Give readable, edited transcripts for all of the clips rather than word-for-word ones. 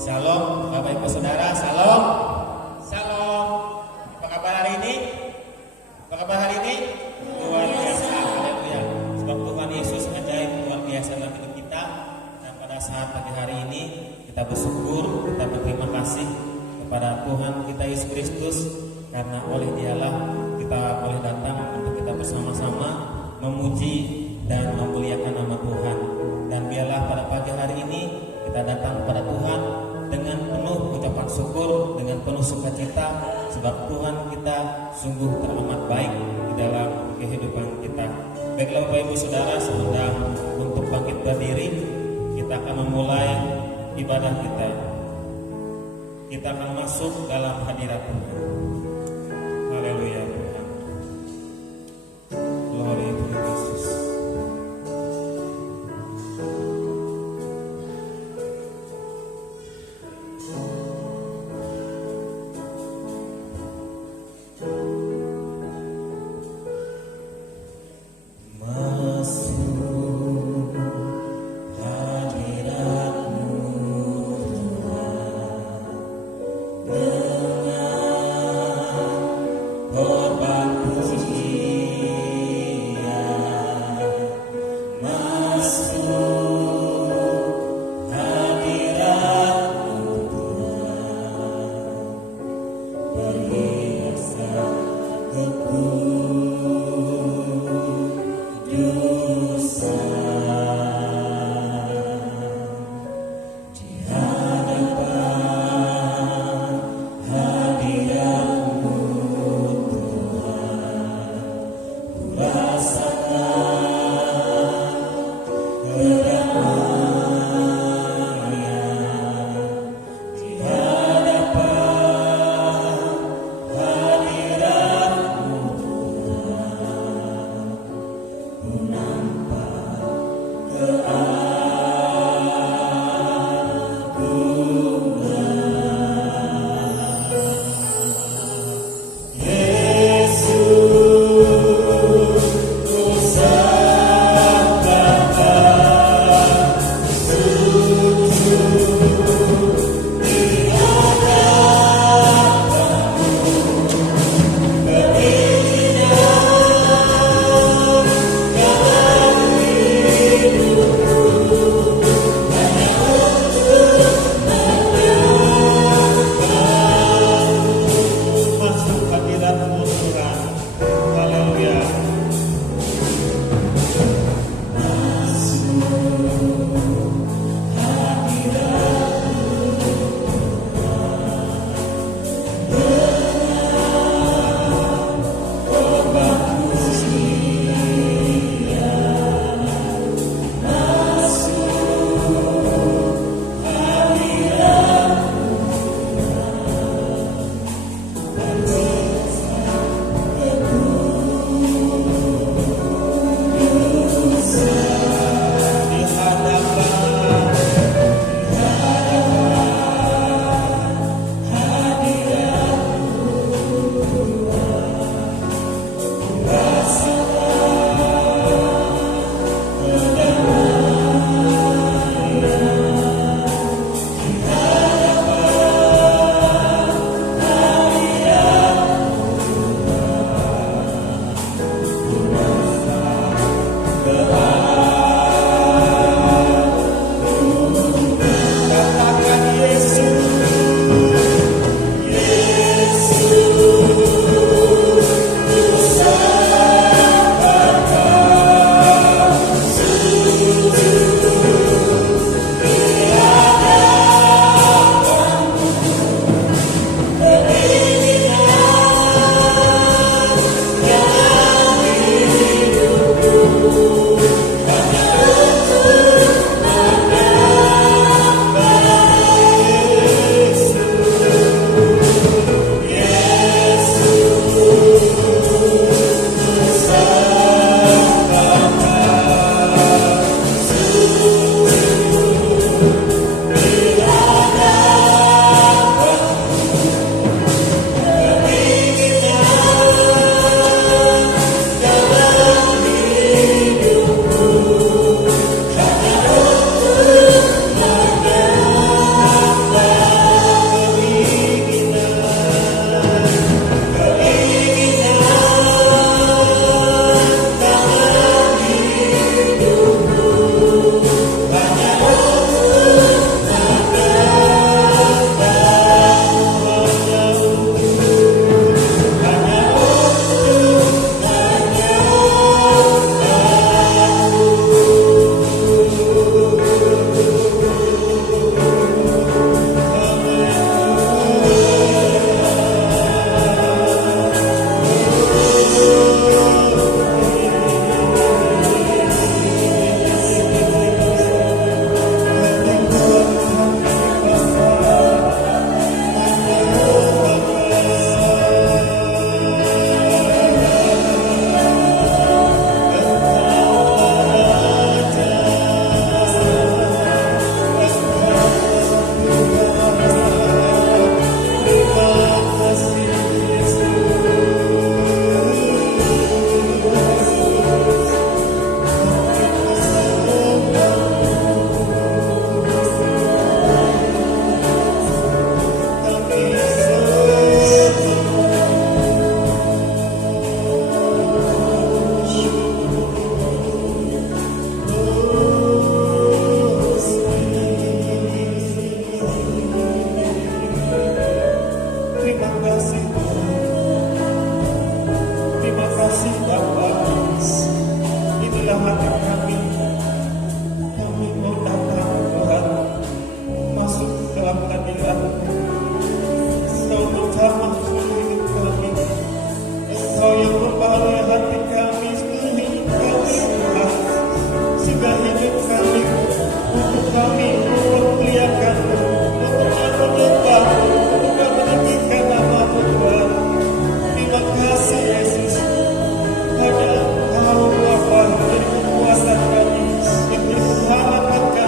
Shalom, Bapak Ibu Saudara, Shalom. Shalom. Apa kabar hari ini? Apa kabar hari ini? Luar biasa, haleluya. Sebab Tuhan Yesus ajaib luar biasa dalam hidup kita. Dan pada saat pagi hari ini kita bersyukur, kita berterima kasih kepada Tuhan kita Yesus Kristus, karena oleh Dialah kita boleh datang untuk kita bersama-sama memuji dan memuliakan nama Tuhan. Dan biarlah pada pagi hari ini kita datang kepada Tuhan dengan penuh ucapan syukur, dengan penuh sukacita, sebab Tuhan kita sungguh teramat baik di dalam kehidupan kita. Baiklah Bapak Ibu Saudara, sebentar untuk bangkit berdiri, kita akan memulai ibadah kita. Kita akan masuk dalam hadirat Tuhan. Haleluya Tuhan. Glory to Jesus. Oh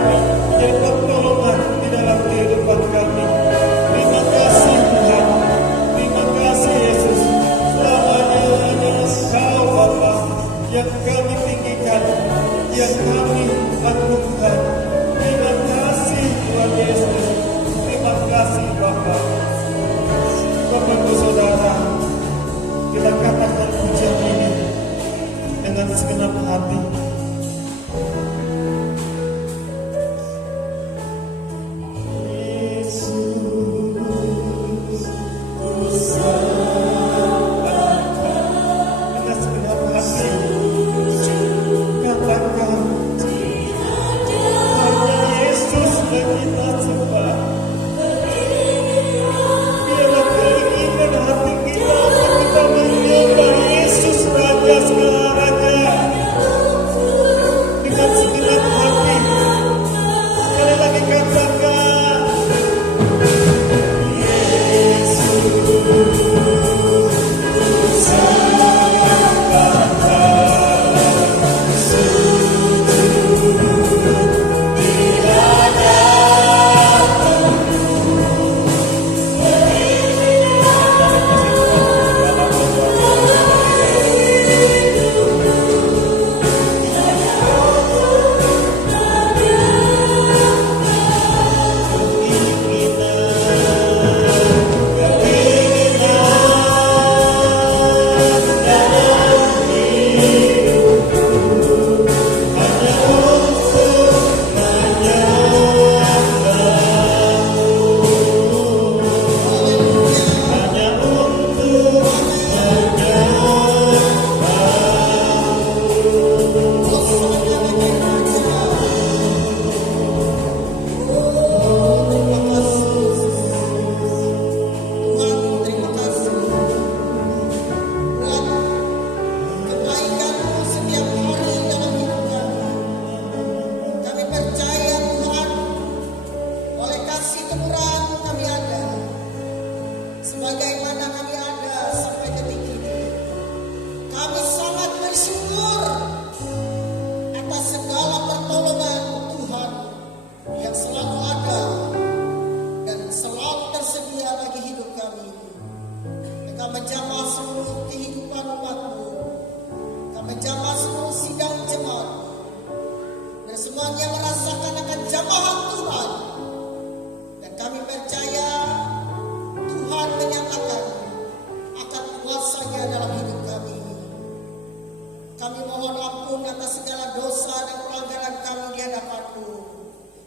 kami, menjadi pertolongan di dalam kehidupan kami. Terima kasih Tuhan, terima kasih Yesus. Selamanya hanya Engkau Bapa yang kami tinggikan, yang kami agungkan. Terima kasih Tuhan Yesus, terima kasih Bapa. Bapak Ibu Saudara, kita katakan pujian ini dengan segenap hati.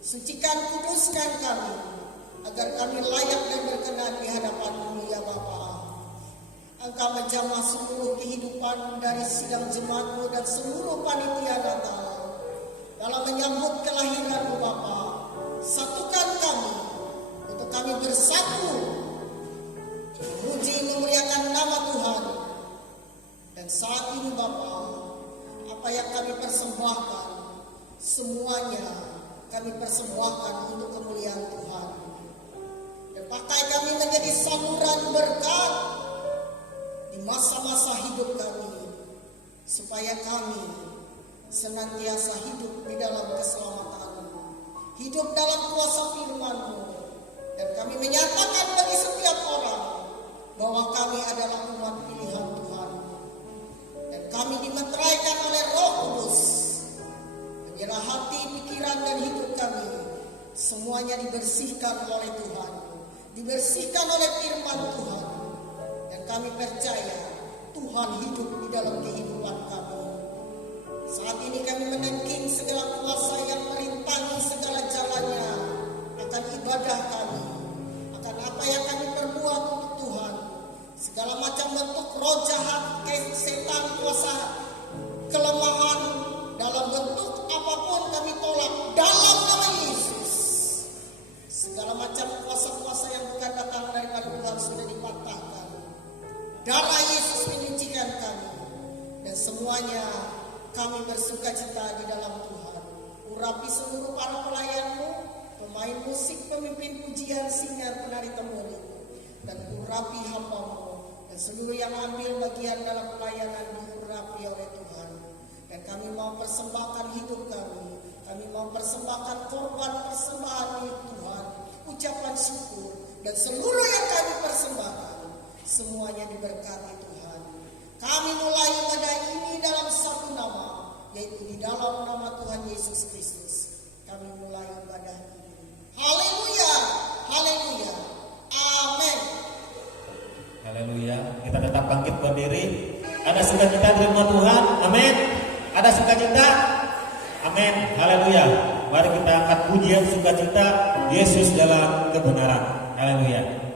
Sucikan, kuduskan kami, agar kami layak dan berkenan di hadapan-Mu ya Bapa. Engkau menjamah seluruh kehidupan dari sidang jemaat-Mu dan seluruh panitia Natal dalam menyambut kelahiran-Mu Bapa. Satukan kami untuk kami bersatu memuji memuliakan nama Tuhan. Dan saat ini Bapa, apa yang kami persembahkan semuanya kami persembahkan untuk kemuliaan Tuhan. Dan pakai kami menjadi saluran berkat di masa-masa hidup kami, supaya kami senantiasa hidup di dalam keselamatan-Mu, hidup dalam kuasa firman-Mu. Dan kami menyatakan bagi setiap orang bahwa kami adalah umat pilihan Tuhan. Dan kami dimeteraikan oleh Roh Kudus. Biarlah hati, pikiran, dan hidup kami semuanya dibersihkan oleh Tuhan, dibersihkan oleh firman Tuhan. Dan kami percaya Tuhan hidup di dalam kehidupan kami. Saat ini kami menengking segala kuasa yang merintangi segala jalannya akan ibadah kami, akan apa yang kami perbuat untuk Tuhan. Segala macam bentuk roh jahat, setan, kuasa kelemahan dalam bentuk apapun kami tolak dalam nama Yesus. Segala macam kuasa-kuasa yang bukan datang daripada Tuhan sudah dipatahkan. Darah Yesus menyucikan kami. Dan semuanya kami bersukacita di dalam Tuhan. Urapi seluruh para pelayan-Mu, pemain musik, pemimpin pujian, singer, penari temuri. Dan urapi hamba-Mu. Dan seluruh yang ambil bagian dalam pelayanan diurapi oleh Tuhan. Dan kami mau persembahkan hidup kami, Kami mempersembahkan korban persembahan ini Tuhan, ucapan syukur dan seluruh yang kami persembahkan, semuanya diberkati Tuhan. Kami mulai ibadah ini dalam satu nama, yaitu di dalam nama Tuhan Yesus Kristus. Kami mulai ibadah ini. Haleluya, haleluya, amin. Haleluya. Kita tetap bangkit berdiri. Ada sukacita di rumah Tuhan. Amin. Ada sukacita. Amin. Haleluya. Mari kita angkat pujian sukacita Yesus dalam kebenaran. Haleluya.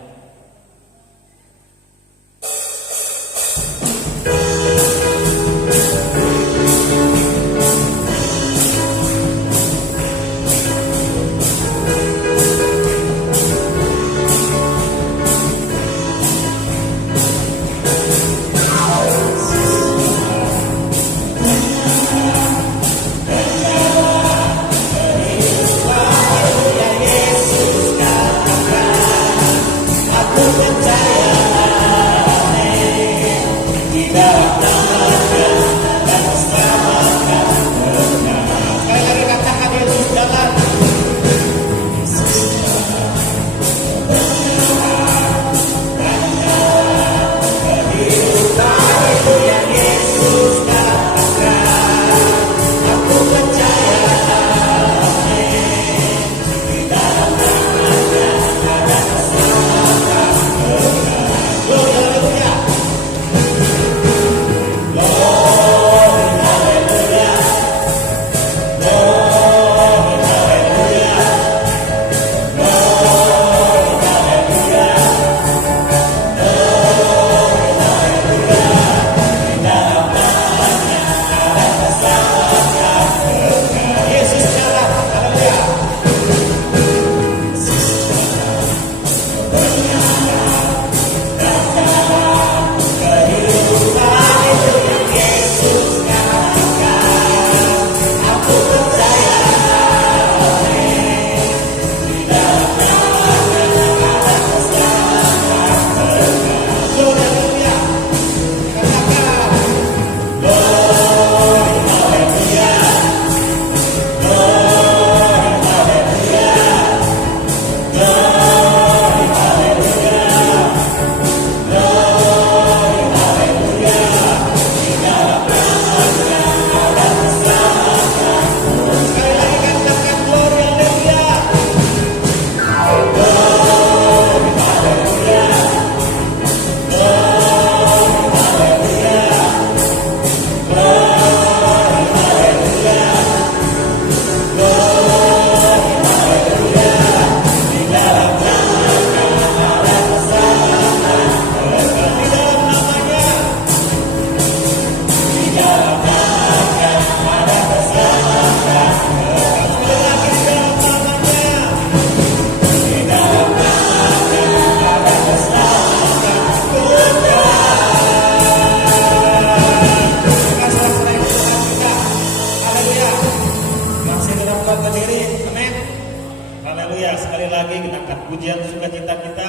Pujian sukacita kita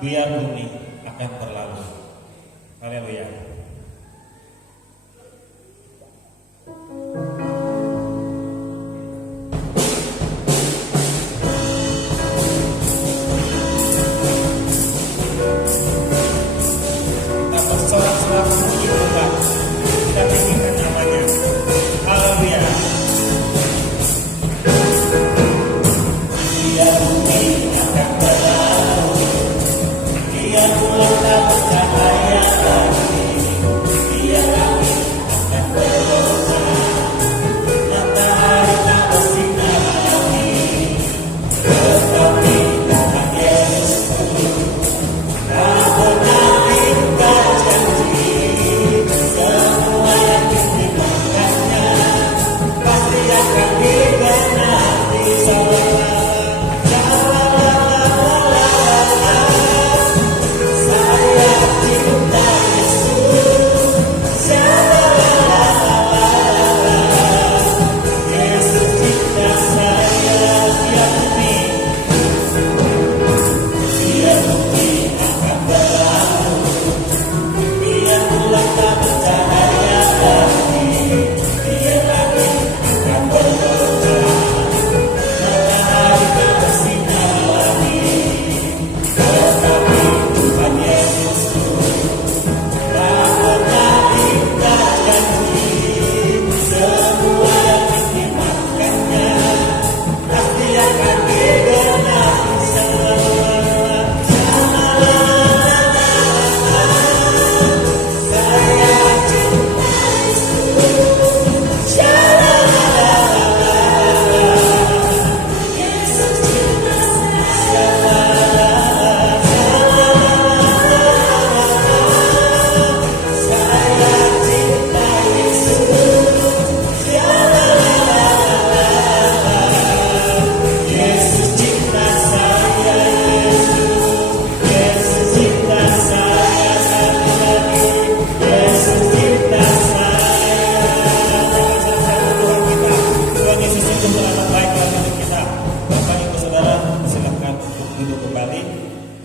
biar bumi akan berlalu. Haleluya. Kita bersorak-sorak memuji Tuhan. Kita tinggikan namanya. Haleluya. Biar bumi akan berlalu, biar bulan tak bercahaya lagi.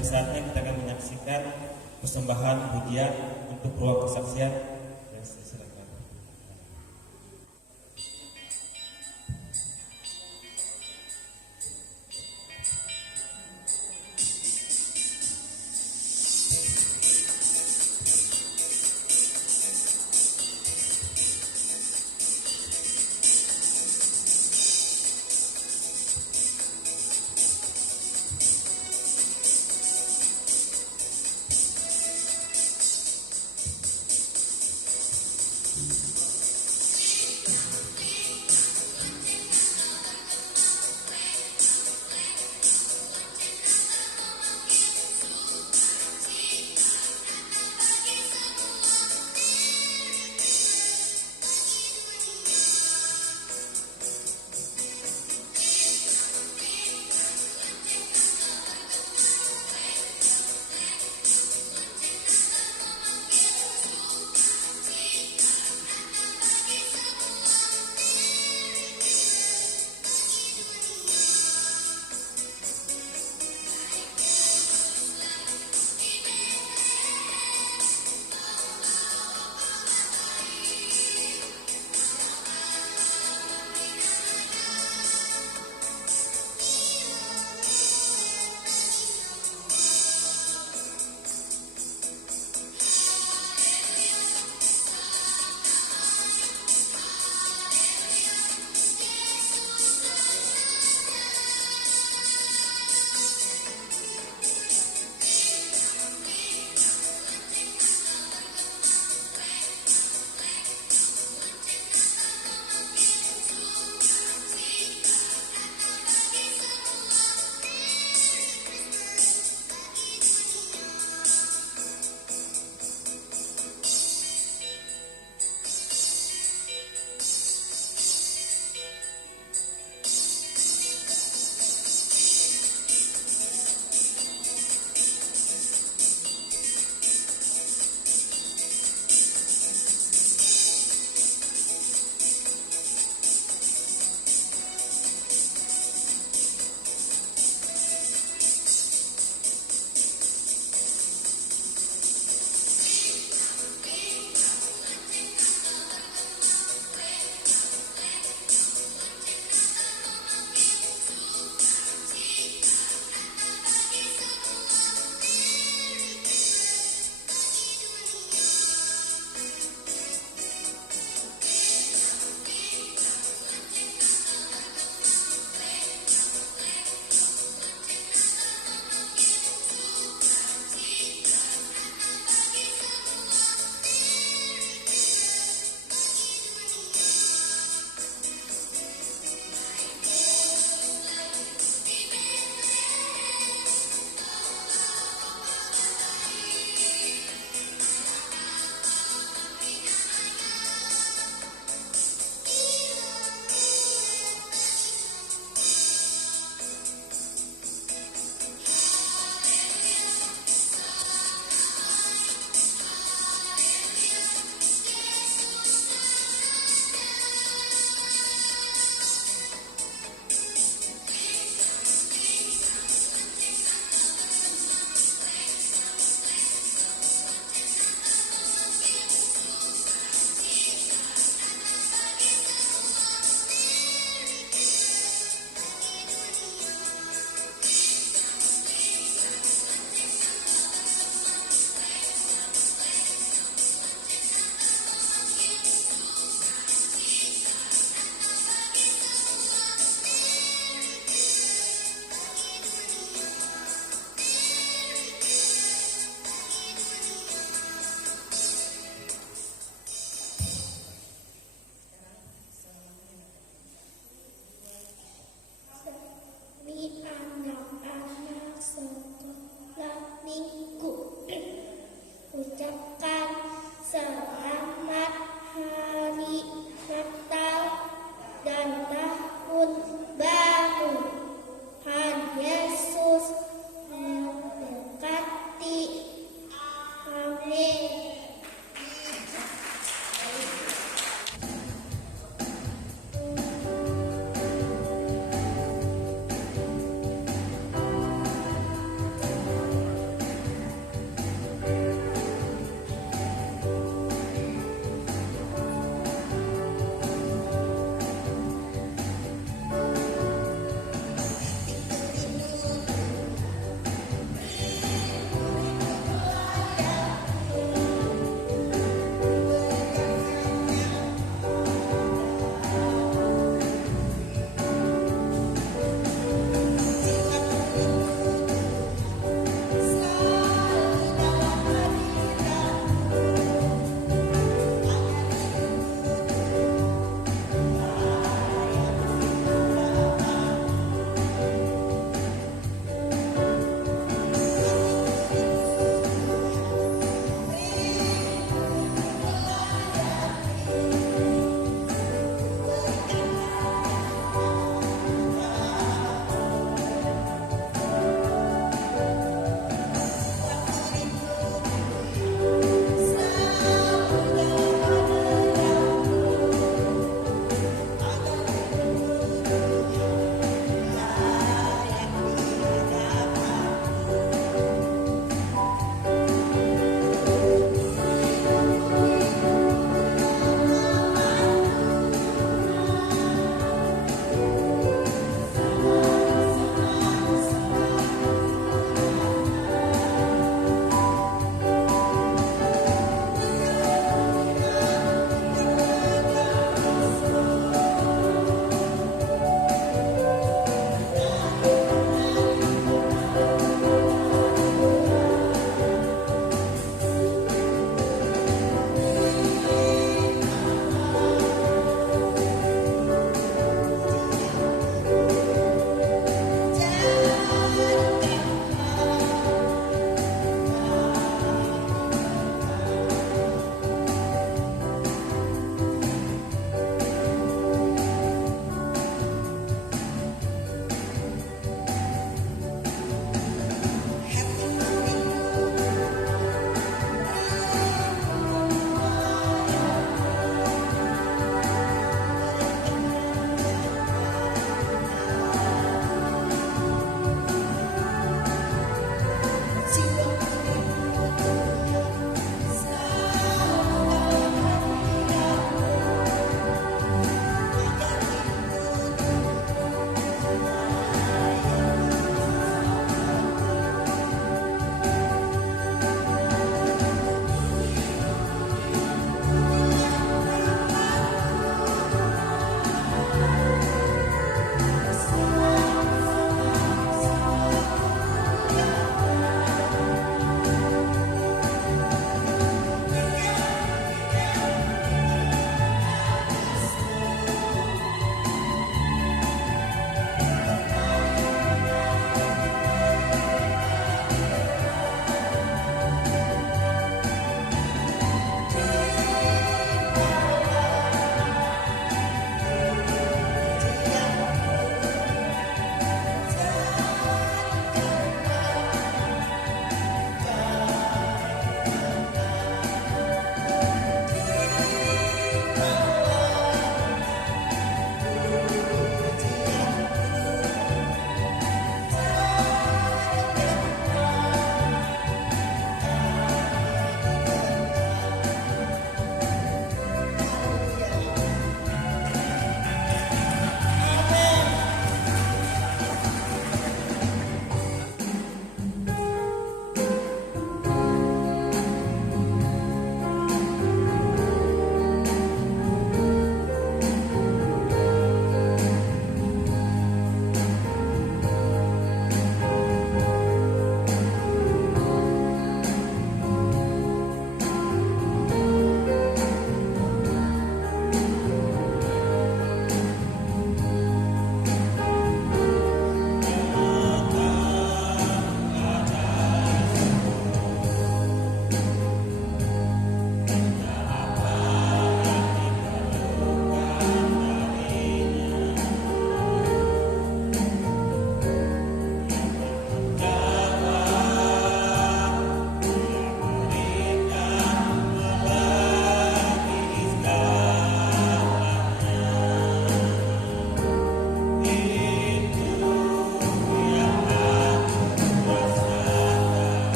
Dan saatnya kita akan menyaksikan persembahan pujian untuk ruang kesaksian. Ya, silakan.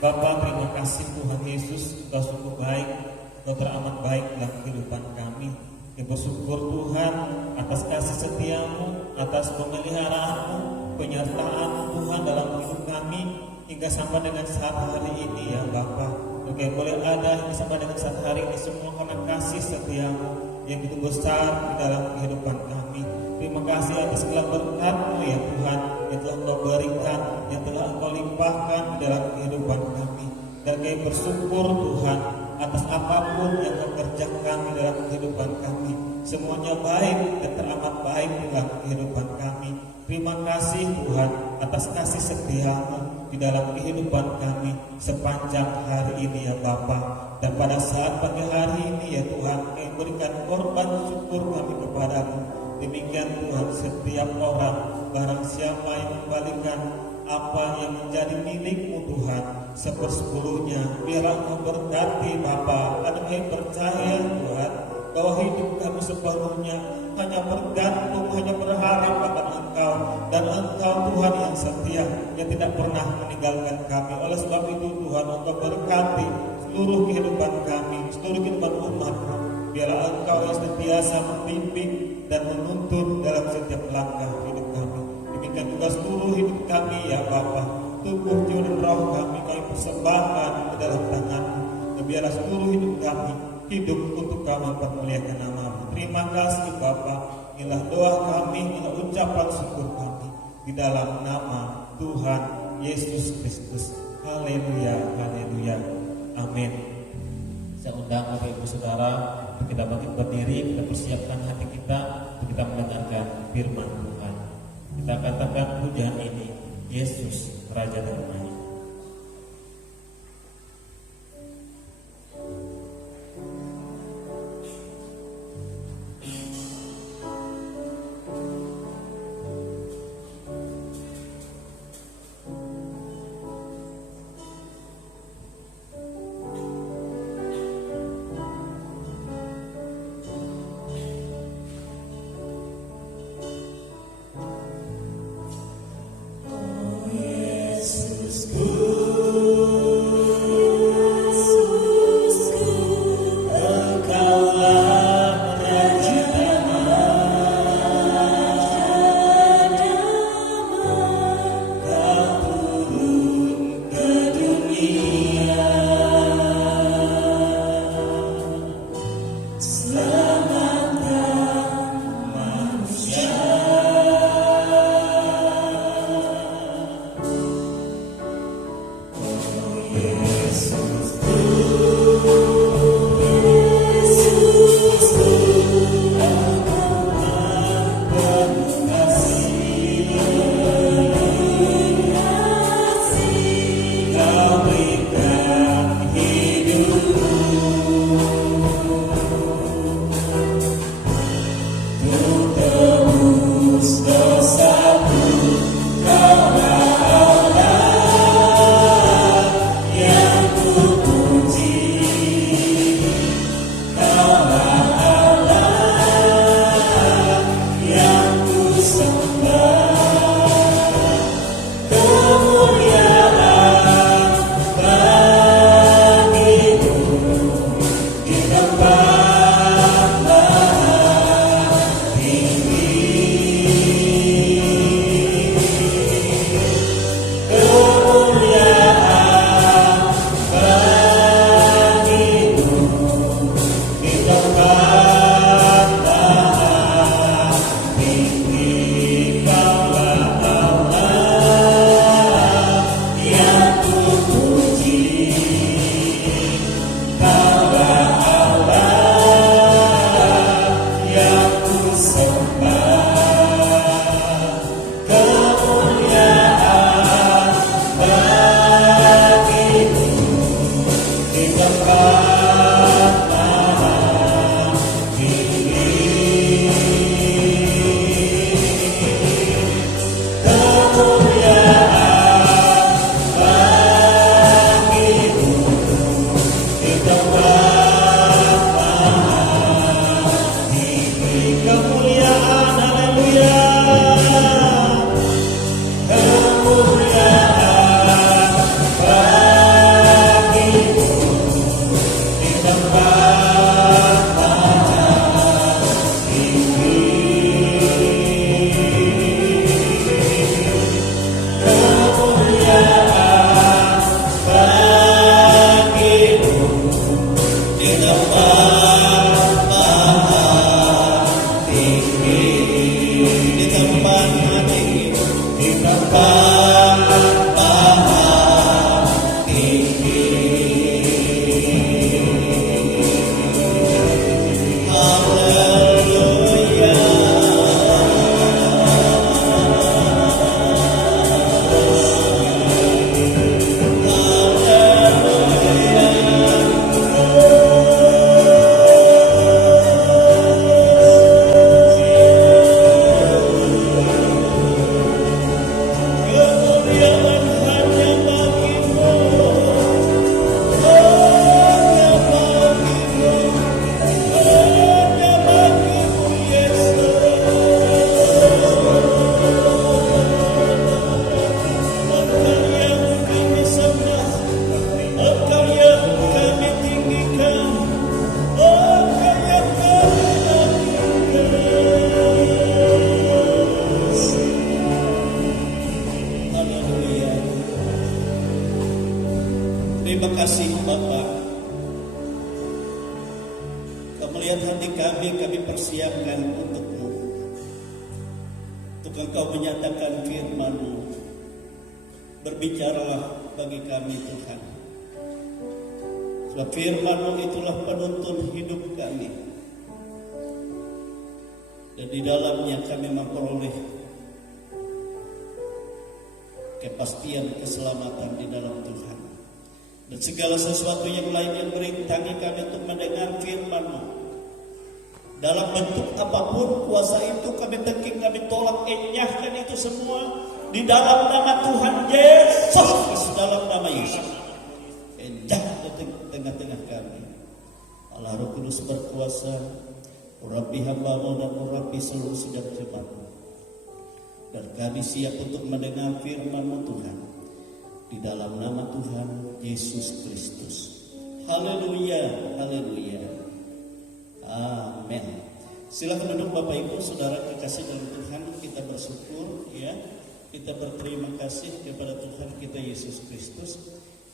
Bapa, terima kasih Tuhan Yesus, Engkau sungguh baik, Engkau teramat baik dalam kehidupan kami. Kami bersyukur Tuhan atas kasih setiamu, atas pemeliharaanmu, penyertaan Tuhan dalam hidup kami hingga sampai dengan saat hari ini ya Bapa. Oke, boleh ada hingga sampai dengan saat hari ini semua karena kasih setiamu yang begitu besar di dalam kehidupan kami. Terima kasih atas segala berkat-Mu ya Tuhan yang telah Engkau berikan, yang telah Engkau limpahkan dalam kehidupan kami. Dan kami bersyukur Tuhan atas apapun yang Engkau kerjakan di dalam kehidupan kami. Semuanya baik dan teramat baik dalam kehidupan kami. Terima kasih Tuhan atas kasih setia-Mu di dalam kehidupan kami sepanjang hari ini ya Bapa. Dan pada saat pagi hari ini ya Tuhan, kami berikan korban syukur kami kepadamu. Demikian Tuhan, setiap orang barang siapa yang membalikan apa yang menjadi milik-Mu Tuhan, 1/10-nya biarlah Engkau berkati Bapa. Karena kami percaya Tuhan bahwa hidup kami sepenuhnya hanya bergantung, hanya berharap akan Engkau, dan Engkau Tuhan yang setia, yang tidak pernah meninggalkan kami. Oleh sebab itu Tuhan, Engkau berkati seluruh kehidupan kami, seluruh kehidupan umat-Mu. Biarlah Engkau yang sentiasa membimbing dan menuntun dalam setiap langkah hidup kami. Demikian juga seluruh hidup kami ya Bapa. Tubuh, jiwa dan roh kami persembahkan ke dalam tangan-Mu. Dan biarlah seluruh hidup kami hidup untuk kami mempermuliakan nama-Mu. Terima kasih Bapa. Inilah doa kami, inilah ucapan syukur kami di dalam nama Tuhan Yesus Kristus. Haleluya, haleluya, amin. Saya undang Bapak Ibu Saudara, kita bangkit berdiri, kita persiapkan hati kita untuk kita mendengarkan firman Tuhan. Kita katakan pujian ini, Yesus Raja Damai. Yesus kasih Bapa. Kau melihat hati kami persiapkan untuk-Mu, untuk Engkau menyatakan firman-Mu. Berbicaralah bagi kami Tuhan. Sebab firman-Mu itulah penuntun hidup kami. Dan di dalamnya kami memperoleh kepastian keselamatan di dalam Tuhan. Dan segala sesuatu yang lain yang merintangi kami untuk mendengar firman-Mu, dalam bentuk apapun kuasa itu kami tengking, kami tolak, enyahkan itu semua di dalam nama Tuhan Yesus, dalam nama Yesus. Enyah di tengah-tengah kami. Allah Roh Kudus berkuasa, urapi hamba-Mu dan urapi seluruh sidang jemaat-Mu. Dan kami siap untuk mendengar firman-Mu Tuhan, di dalam nama Tuhan Yesus Kristus. Haleluya, haleluya. Amin. Silakan duduk Bapak Ibu, Saudara kekasih dalam Tuhan. Kita bersyukur ya. Kita berterima kasih kepada Tuhan kita Yesus Kristus.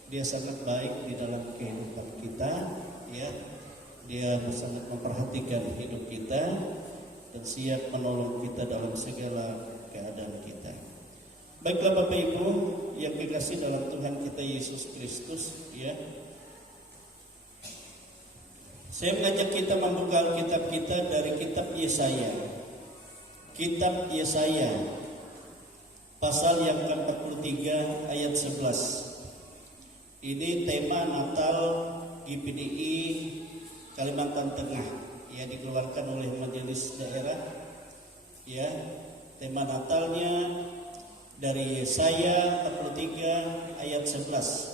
Dia sangat baik di dalam kehidupan kita ya. Dia sangat memperhatikan hidup kita dan siap menolong kita dalam segala keadaan kita. Baiklah Bapak Ibu yang dikasih dalam Tuhan kita Yesus Kristus ya. Saya mengajak kita membuka Alkitab kita dari kitab Yesaya. Kitab Yesaya pasal yang ke-43 ayat 11. Ini tema Natal GPDI Kalimantan Tengah ya, dikeluarkan oleh majelis daerah ya. Tema Natalnya dari Yesaya 43 ayat 11.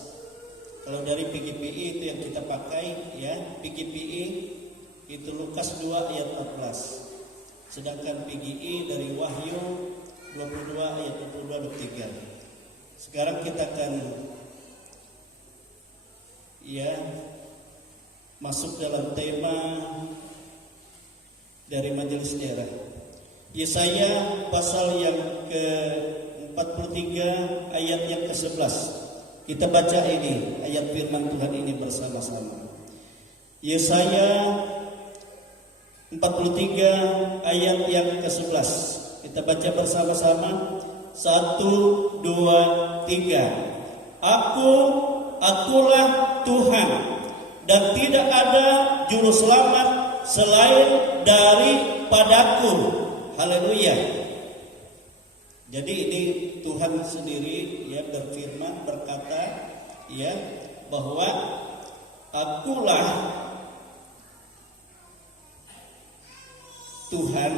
Kalau dari PGPI itu yang kita pakai ya, PGPI itu Lukas 2 ayat 14. Sedangkan PGI dari Wahyu 22 ayat 22-23. Sekarang kita akan ya masuk dalam tema dari majelis daerah. Yesaya pasal yang ke-43 ayat yang ke-11. Kita baca ini ayat firman Tuhan ini bersama-sama. Yesaya 43 ayat yang ke-11. Kita baca bersama-sama. 1, 2, 3. Akulah Tuhan, dan tidak ada juru selamat selain daripadaku. Haleluya. Jadi ini Tuhan sendiri ya berfirman, berkata ya bahwa akulah Tuhan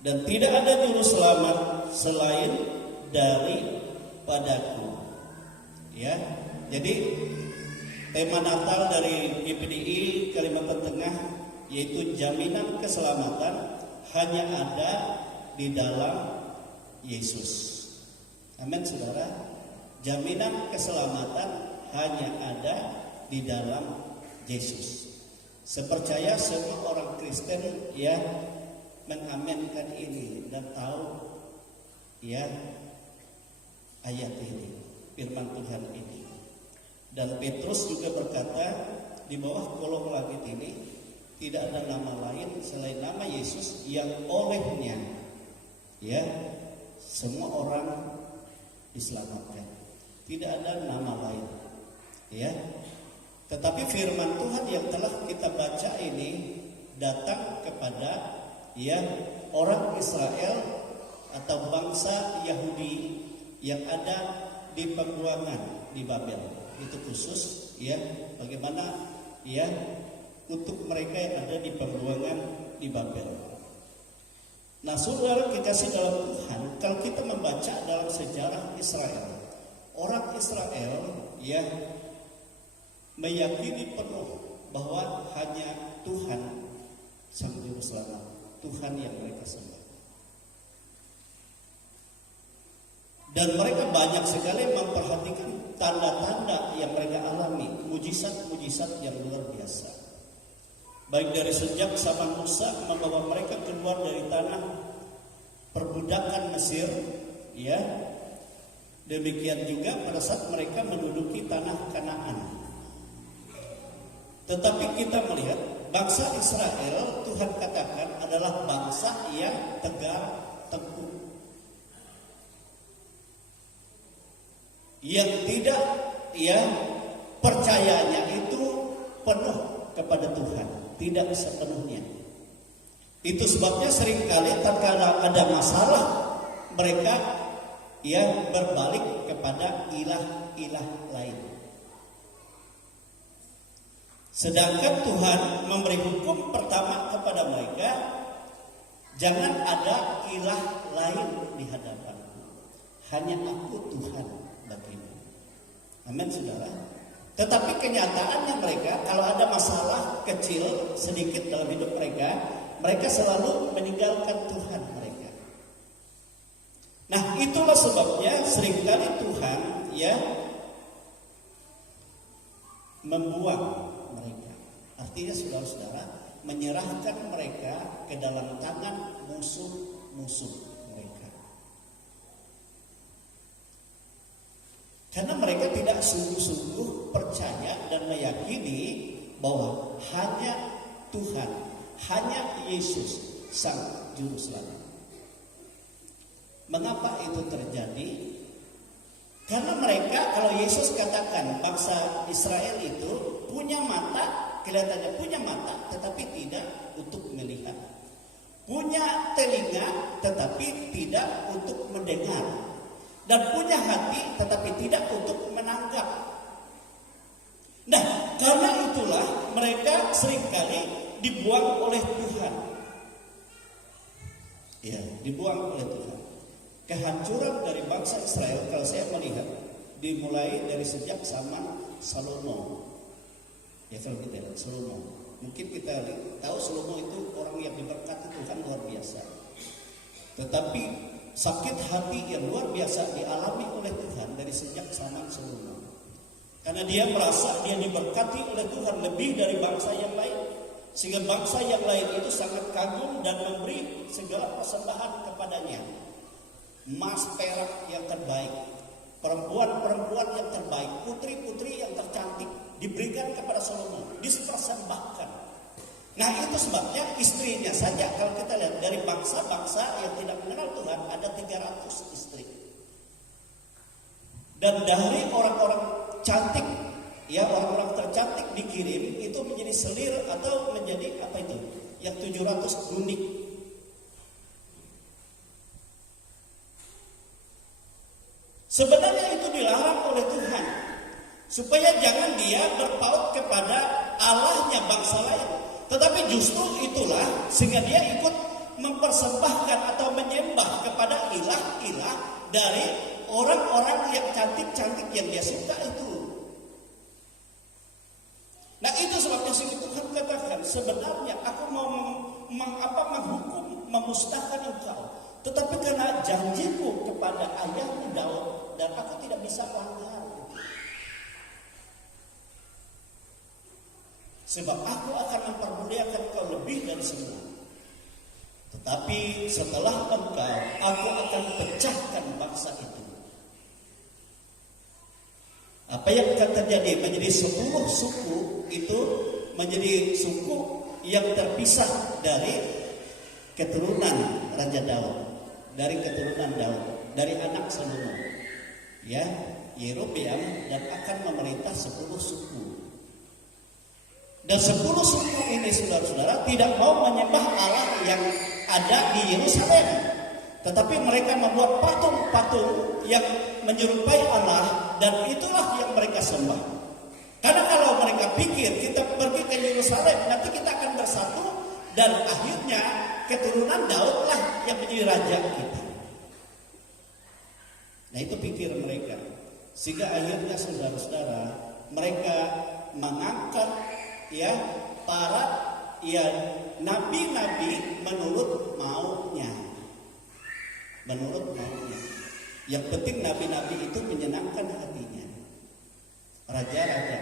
dan tidak ada juru selamat selain daripadaku. Ya. Jadi tema Natal dari GPDI Kalimantan Tengah yaitu jaminan keselamatan hanya ada di dalam Yesus. Amin saudara. Jaminan keselamatan hanya ada di dalam Yesus. Sepercaya semua orang Kristen ya mengaminkan ini dan tahu ya ayat ini, firman Tuhan ini. Dan Petrus juga berkata di bawah kolong langit ini tidak ada nama lain selain nama Yesus yang olehnya ya semua orang diselamatkan. Tidak ada nama lain ya. Tetapi firman Tuhan yang telah kita baca ini datang kepada ya orang Israel atau bangsa Yahudi yang ada di pembuangan di Babel. Itu khusus ya bagaimana ya untuk mereka yang ada di pembuangan di Babel. Nah saudara kekasih dalam Tuhan, kalau kita membaca dalam sejarah Israel, orang Israel ya meyakini penuh bahwa hanya Tuhan Sang Juru Selamat, Tuhan yang mereka sembah. Dan mereka banyak sekali memperhatikan tanda-tanda yang mereka alami, mujizat-mujizat yang luar biasa. Baik dari sejak zaman Musa membawa mereka keluar dari tanah perbudakan Mesir, ya, Demikian juga pada saat mereka menduduki tanah Kanaan. Tetapi kita melihat bangsa Israel, Tuhan katakan adalah bangsa yang tegar tengkuk, yang tidak percayanya itu penuh kepada Tuhan, tidak sepenuhnya. Itu sebabnya seringkali tatkala ada masalah mereka berbalik kepada ilah-ilah lain. Sedangkan Tuhan memberi hukum pertama kepada mereka, jangan ada ilah lain di hadapanku, hanya aku Tuhan bagimu. Amin saudara. Tetapi kenyataannya mereka kalau ada masalah kecil sedikit dalam hidup mereka, mereka selalu meninggalkan Tuhan mereka. Nah, itulah sebabnya seringkali Tuhan membuang mereka. Artinya saudara-saudara, menyerahkan mereka ke dalam tangan musuh-musuh mereka. Karena mereka tidak sungguh-sungguh percaya dan meyakini bahwa hanya Tuhan, hanya Yesus Sang Juru Selamat. Mengapa itu terjadi? Karena mereka, kalau Yesus katakan bangsa Israel itu punya mata, kelihatannya punya mata tetapi tidak untuk melihat, punya telinga tetapi tidak untuk mendengar, dan punya hati tetapi tidak untuk menanggap. Nah, karena itulah mereka seringkali dibuang oleh Tuhan. Ya, dibuang oleh Tuhan. Kehancuran dari bangsa Israel kalau saya melihat dimulai dari sejak zaman Salomo. Ya, kalau kita lihat Salomo, mungkin kita tahu Salomo itu orang yang diberkati Tuhan luar biasa. Tetapi sakit hati yang luar biasa dialami oleh Tuhan dari sejak zaman Salomo. Karena dia merasa dia diberkati oleh Tuhan lebih dari bangsa yang lain, sehingga bangsa yang lain itu sangat kagum dan memberi segala persembahan kepadanya. Emas, perak yang terbaik, perempuan-perempuan yang terbaik, putri-putri yang tercantik diberikan kepada Salomo, dipersembahkan. Nah, itu sebabnya istrinya saja kalau kita lihat dari bangsa-bangsa yang tidak mengenal Tuhan ada 300 istri. Dan dari orang-orang cantik, orang-orang tercantik dikirim itu menjadi selir atau menjadi apa itu? Yang 700 gundik. Sebenarnya itu dilarang oleh Tuhan supaya jangan dia berpaut kepada Allahnya bangsa lain. Tetapi justru itulah sehingga dia ikut mempersembahkan atau menyembah kepada ilah-ilah dari orang-orang yang cantik-cantik yang dia suka itu. Nah, itu sebabnya Tuhan katakan sebenarnya aku mau menghukum, memusnahkan engkau. Tetapi karena janjiku kepada ayahmu Daud dan aku tidak bisa langgar. Sebab aku akan mempermuliakan kau lebih dari semua. Tetapi setelah engkau, aku akan pecahkan bangsa itu. Apa yang akan terjadi? Menjadi 10 suku itu menjadi suku yang terpisah dari keturunan Raja Daud. Dari keturunan Daud, dari anak Salomo, Yerobeam, dan akan memerintah 10 suku. Dan 10 suku ini saudara-saudara tidak mau menyembah Allah yang ada di Yerusalem, tetapi mereka membuat patung-patung yang menyerupai Allah, dan itulah yang mereka sembah. Karena kalau mereka pikir kita pergi ke Yerusalem nanti kita akan bersatu, dan akhirnya keturunan Daud lah yang menjadi raja kita. Nah, itu pikir mereka. Sehingga akhirnya saudara-saudara mereka mengangkat para nabi-nabi menurut maunya. Menurut maunya. Yang penting nabi-nabi itu menyenangkan hatinya. Raja-raja.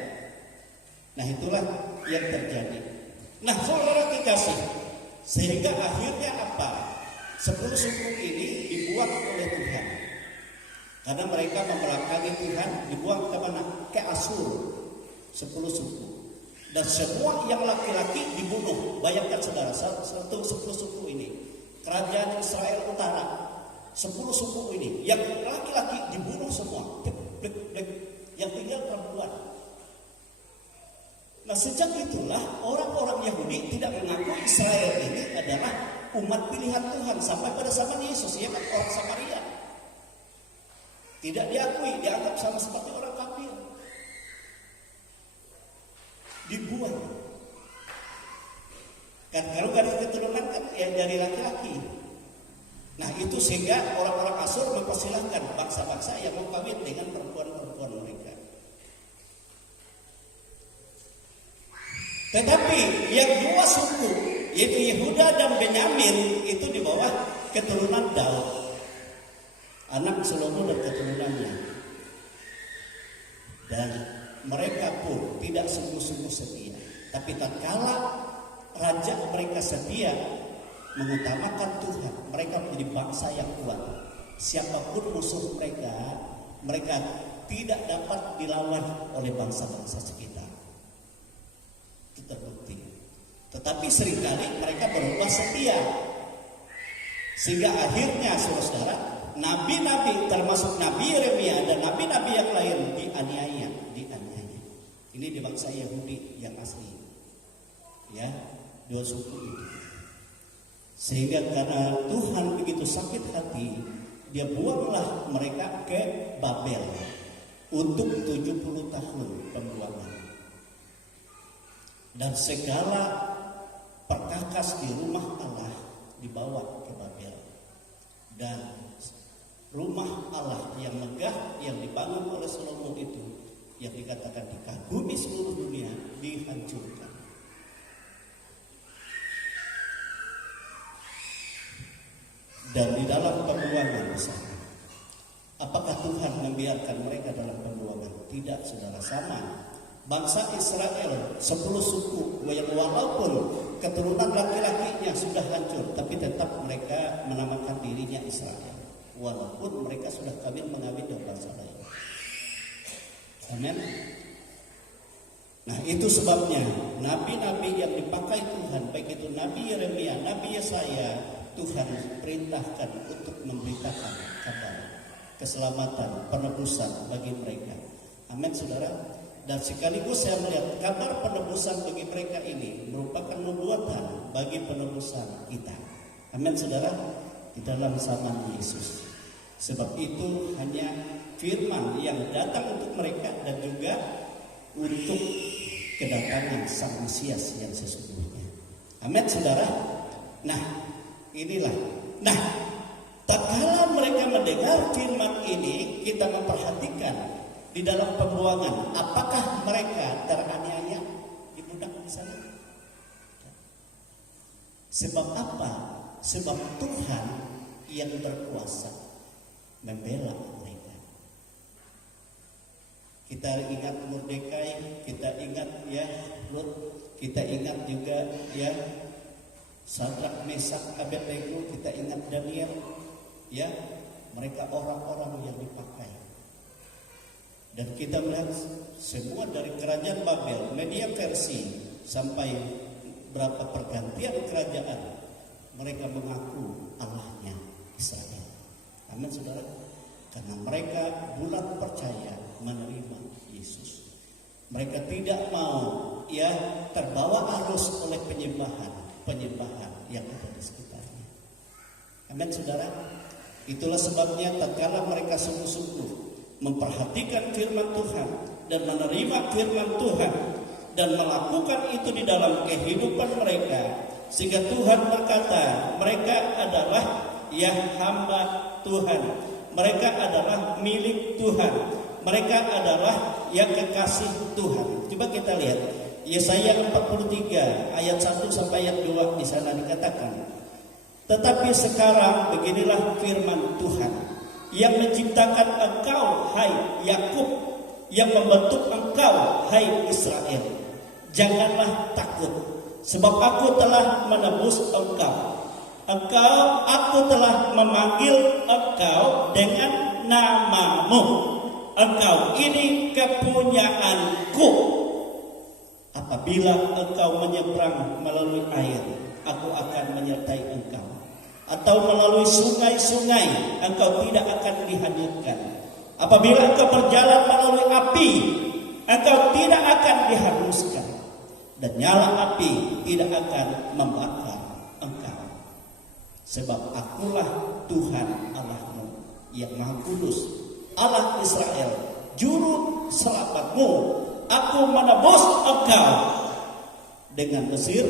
Nah, itulah yang terjadi. Nah, saudara kekasih, sehingga akhirnya apa? 10 suku ini dibuat oleh Tuhan. Karena mereka membelakangi Tuhan, dibuang ke mana? Ke Asur, 10 suku. Dan semua yang laki-laki dibunuh. Bayangkan saudara, 10 suku ini, kerajaan Israel Utara, 10 suku ini, yang laki-laki dibunuh semua, yang tinggal perempuan. Nah, sejak itulah orang-orang Yahudi tidak mengaku Israel ini adalah umat pilihan Tuhan sampai pada zaman Yesus. Ia kan orang Samaria, tidak diakui, dianggap sama seperti orang kafir, dibuang. Kan kalau garis keturunan kan ya dari laki-laki. Nah itu sehingga orang-orang Asur mempersilahkan bangsa-bangsa yang mau kawin dengan perempuan-perempuan mereka. Tetapi yang 2 suku, yaitu Yehuda dan Benyamin, itu di bawah keturunan Daud, anak Salomo dan keturunannya. Dan mereka pun tidak sungguh-sungguh setia. Tapi tatkala raja mereka setia mengutamakan Tuhan, mereka menjadi bangsa yang kuat. Siapapun musuh mereka, mereka tidak dapat dilawan oleh bangsa-bangsa sekitar. Itu terbukti. Tetapi seringkali mereka berubah setia, sehingga akhirnya saudara, nabi-nabi termasuk Nabi Yeremia dan nabi-nabi yang lain dianiaya. Ini di bangsa Yahudi yang asli, ya, 2 suku itu. Sehingga karena Tuhan begitu sakit hati, Dia buanglah mereka ke Babel untuk 70 tahun pembuangan. Dan segala perkakas di rumah Allah dibawa ke Babel. Dan rumah Allah yang megah yang dibangun oleh Salomo itu, yang dikatakan dikagumi seluruh dunia, dihancurkan. Dan di dalam pembuangan besar, apakah Tuhan membiarkan mereka dalam pembuangan? Tidak, saudara, sama. Bangsa Israel 10 suku yang walaupun keturunan laki-lakinya sudah hancur, tapi tetap mereka menamakan dirinya Israel, walaupun mereka sudah mengawin dengan bangsa lain. Amin. Nah itu sebabnya nabi-nabi yang dipakai Tuhan, baik itu Nabi Yeremia, Nabi Yesaya, Tuhan perintahkan untuk memberitakan kabar keselamatan, penebusan bagi mereka. Amin, saudara. Dan sekaligus saya melihat kabar penebusan bagi mereka ini merupakan nubuatan bagi penebusan kita. Amin, saudara. Di dalam zaman Yesus. Sebab itu hanya firman yang datang untuk mereka dan juga untuk kedatangan Sang Mesias yang sesungguhnya. Amin, saudara. Nah, inilah. Nah, tatkala mereka mendengar firman ini, kita memperhatikan di dalam pembuangan, apakah mereka teraniaya dibudak di sana? Sebab apa? Sebab Tuhan yang berkuasa membela mereka. Kita ingat Mordekai, kita ingat ya Lut, kita ingat juga ya Sadrak, Mesak, Abednego, kita ingat Daniel, ya, mereka orang-orang yang dipakai. Dan kita melihat semua dari kerajaan Babel, media versi sampai berapa pergantian kerajaan, mereka mengaku Allahnya Israel. Amin, saudara. Karena mereka bulat percaya menerima Yesus. Mereka tidak mau ya terbawa arus oleh penyembahan yang ada di sekitarnya. Amin, saudara. Itulah sebabnya tatkala mereka sungguh-sungguh memperhatikan firman Tuhan dan menerima firman Tuhan dan melakukan itu di dalam kehidupan mereka, sehingga Tuhan berkata mereka adalah ya hamba Tuhan, mereka adalah milik Tuhan, mereka adalah yang kekasih Tuhan. Coba kita lihat Yesaya 43 ayat 1 sampai ayat 2, di sana dikatakan, tetapi sekarang beginilah firman Tuhan yang menciptakan engkau, hai Yakub, yang membentuk engkau, hai Israel. Janganlah takut, sebab aku telah menebus engkau. Aku telah memanggil engkau dengan namamu. Engkau ini kepunyaanku. Apabila engkau menyeberang melalui air, aku akan menyertai engkau. Atau melalui sungai-sungai, engkau tidak akan dihanyutkan. Apabila engkau berjalan melalui api, engkau tidak akan dihanguskan. Dan nyala api tidak akan membakar engkau. Sebab akulah Tuhan Allahmu yang Maha Kudus, Allah Israel, juru selamatmu. Aku menebus engkau dengan Mesir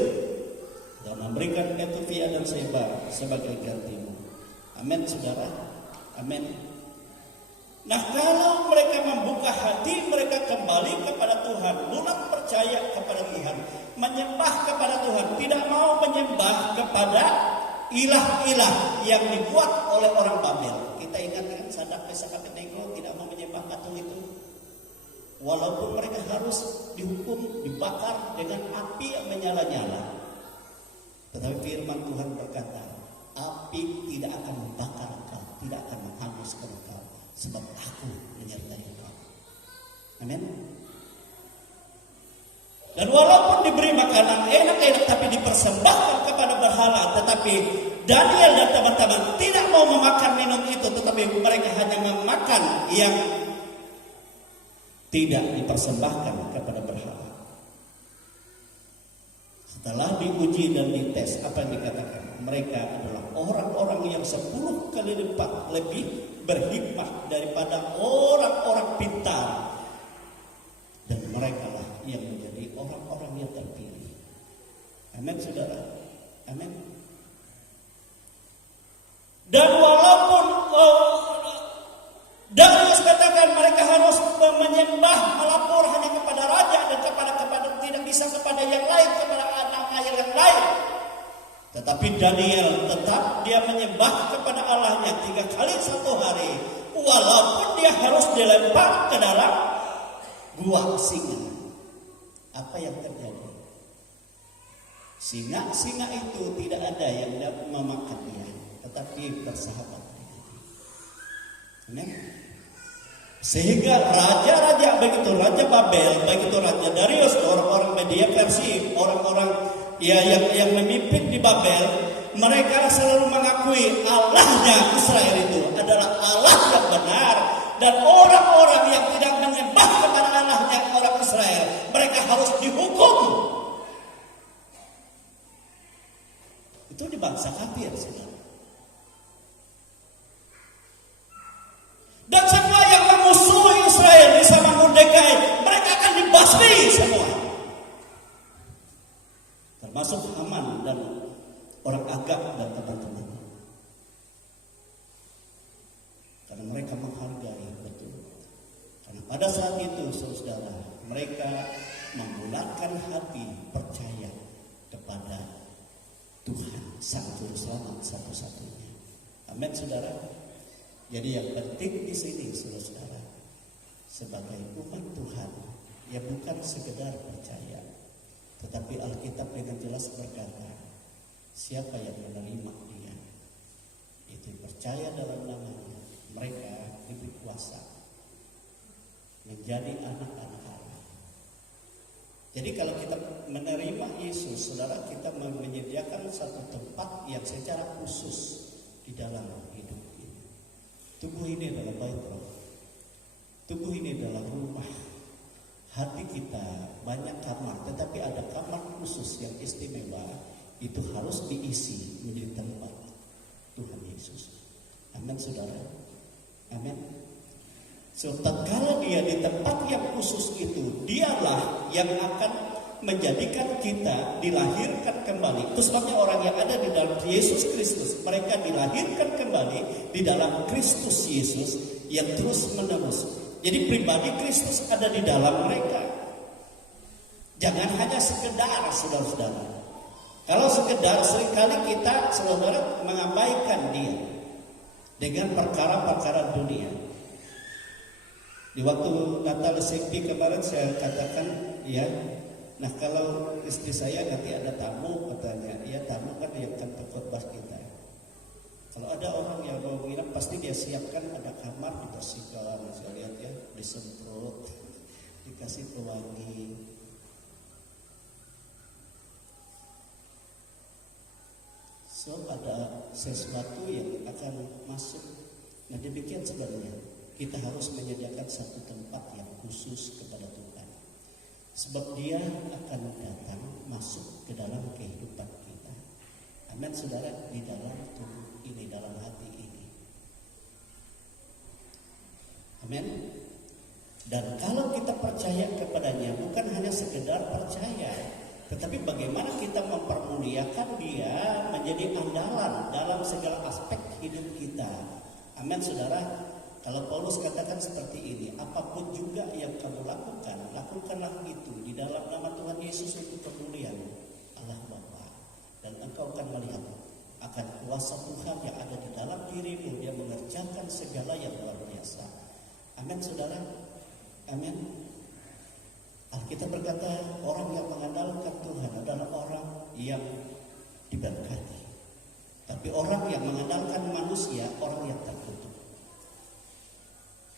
dan memberikan Ethiopia dan Seba sebagai gantimu. Amin, saudara. Amin. Nah, kalau mereka membuka hati, mereka kembali kepada Tuhan, mulai percaya kepada Tuhan, menyembah kepada Tuhan, tidak mau menyembah kepada ilah-ilah yang dibuat oleh orang Babel. Kita ingat kan Sadak, Mesak, Abednego tidak mau menyembah patung itu. Walaupun mereka harus dihukum, dibakar dengan api yang menyala-nyala. Tetapi firman Tuhan berkata, api tidak akan membakar engkau, tidak akan menghanguskan engkau, sebab aku menyertai engkau. Amin. Dan walaupun diberi makanan enak-enak tapi dipersembahkan kepada berhala, tetapi Daniel dan teman-teman tidak mau memakan minum itu, tetapi mereka hanya memakan yang tidak dipersembahkan kepada berhala. Setelah diuji dan dites, apa yang dikatakan? Mereka adalah orang-orang yang 10 kali lipat lebih berhikmah daripada orang-orang pintar. Dan mereka lah yang menjadi orang-orang yang terpilih. Amin, saudara. Amin. Dan walaupun Darius katakan mereka harus menyembah, melapor hanya kepada raja dan kepada tidak bisa kepada yang lain, kepada anak ayah yang lain. Tetapi Daniel tetap dia menyembah kepada Allahnya 3 kali 1 hari, walaupun dia harus dilempar ke dalam gua singa. Apa yang terjadi? Singa-singa itu tidak ada yang dapat memakan dia, tetapi bersahabat. Amin. Sehingga raja-raja, baik itu Raja Babel, baik itu Raja Darius, orang-orang Media Persia, orang-orang yang memimpin di Babel, mereka selalu mengakui Allahnya Israel itu adalah Allah yang benar. Dan orang-orang yang tidak menyembah kepada Allahnya orang Israel, mereka harus dihukum. Itu di bangsa kafir, saudara. Dan semua yang memusuhi Israel bisa Mordekai, mereka akan dibasmi semua. Termasuk Haman dan orang Agag dan teman-teman. Karena mereka menghargai betul. Karena pada saat itu, saudara, mereka membulatkan hati percaya kepada Tuhan, Sang Juru Selamat satu-satunya. Amin, saudara. Jadi yang penting di sini, saudara, sebagai umat Tuhan, ya bukan sekedar percaya, tetapi Alkitab dengan jelas berkata, siapa yang menerima Dia, itu percaya dalam namanya, mereka diberi kuasa menjadi anak-anak Allah. Jadi kalau kita menerima Yesus, saudara, kita menyediakan satu tempat yang secara khusus di dalam hidup. Tubuh ini adalah bait roh. Tubuh ini adalah rumah. Hati kita banyak kamar, tetapi ada kamar khusus yang istimewa. Itu harus diisi menjadi tempat Tuhan Yesus. Amin, saudara. Amin. So, tatkala dia di tempat yang khusus itu, dialah yang akan menjadikan kita dilahirkan kembali. Itu sebabnya orang yang ada di dalam Yesus Kristus, mereka dilahirkan kembali di dalam Kristus Yesus yang terus menerus. Jadi pribadi Kristus ada di dalam mereka. Jangan hanya sekedar, saudara-saudara. Kalau sekedar, seringkali kita, saudara, mengabaikan dia dengan perkara-perkara dunia. Di waktu Natal Sepi kemarin saya katakan, ya, nah kalau istri saya nanti ada tamu, katanya, ya tamu kan yang akan khotbah kita. Kalau ada orang yang mau menginap, pasti dia siapkan ada kamar dibersihkan, saya lihat ya, disemprot, dikasih pewangi. So ada sesuatu yang akan masuk. Nah demikian sebenarnya kita harus menyediakan satu tempat yang khusus kepada Tuhan. Sebab Dia akan datang masuk ke dalam kehidupan kita. Amin saudara, di dalam tubuh ini, dalam hati ini. Amin. Dan kalau kita percaya kepadanya, bukan hanya sekedar percaya, tetapi bagaimana kita mempermuliakan Dia menjadi andalan dalam segala aspek hidup kita. Amin saudara. Kalau Paulus katakan seperti ini, apapun juga yang kamu lakukan, lakukanlah itu di dalam nama Tuhan Yesus untuk kemuliaan Allah Bapa. Dan engkau akan melihat akan kuasa Tuhan yang ada di dalam dirimu. Dia mengerjakan segala yang luar biasa. Amin saudara. Amin. Alkitab berkata orang yang mengandalkan Tuhan adalah orang yang diberkati. Tapi orang yang mengandalkan manusia, orang yang terkutuk.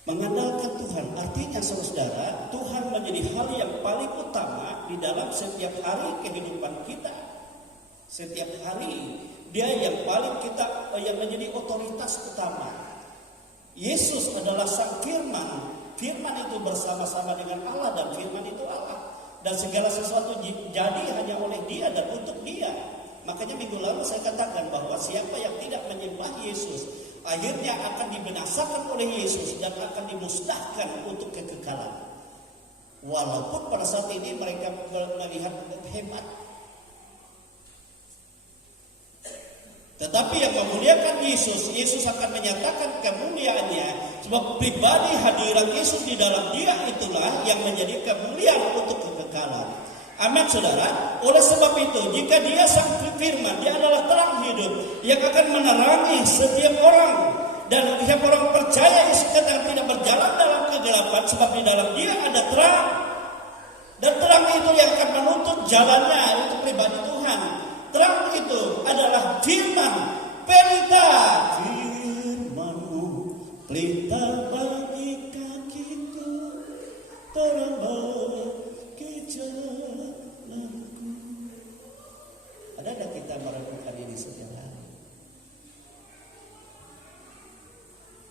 Mengandalkan Tuhan artinya saudara, Tuhan menjadi hal yang paling utama di dalam setiap hari kehidupan kita. Setiap hari Dia yang paling kita yang menjadi otoritas utama. Yesus adalah sang firman. Firman itu bersama-sama dengan Allah dan firman itu Allah. Dan segala sesuatu jadi hanya oleh Dia dan untuk Dia. Makanya minggu lalu saya katakan bahwa siapa yang tidak menyembah Yesus akhirnya akan dibinasakan oleh Yesus dan akan dimusnahkan untuk kekekalan. Walaupun pada saat ini mereka melihat hebat. Tetapi yang memuliakan Yesus, Yesus akan menyatakan kemuliaannya. Sebab pribadi hadirat Yesus di dalam Dia itulah yang menjadi kemuliaan untuk kekekalan. Amin saudara. Oleh sebab itu, jika Dia sang firman, Dia adalah terang hidup yang akan menerangi setiap orang. Dan setiap orang percaya Yesus katakan tidak berjalan dalam kegelapan, sebab di dalam Dia ada terang. Dan terang itu yang akan menuntut jalannya untuk pribadi Tuhan. Terang itu adalah firman, pelita. Firman-Mu, pelita bagi kakiku, terang bagi jalanku. Adakah kita melakukan ini setiap hari?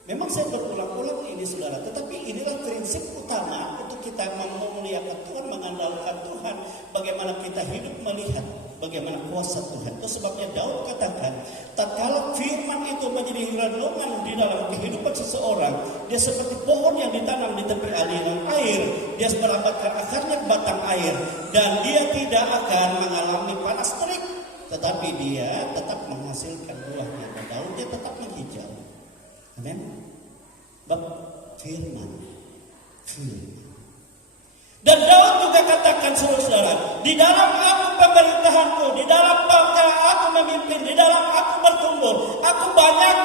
Memang saya berulang-ulang ini saudara, tetapi inilah prinsip utama untuk kita memuliakan Tuhan, mengandalkan Tuhan. Bagaimana kita hidup melihat bagaimana kuasa Tuhan. Itu sebabnya Daud katakan, tatkala firman itu menjadi renungan di dalam kehidupan seseorang, dia seperti pohon yang ditanam di tepi aliran air. Dia merambatkan akarnya ke batang air, dan dia tidak akan mengalami panas terik, tetapi dia tetap menghasilkan buahnya dan daunnya tetap menghijau. Amin. Bab firman. Dan Daud juga katakan saudara, di dalam aku pemerintahanku, di dalam aku memimpin, di dalam aku bertumbuh, aku banyak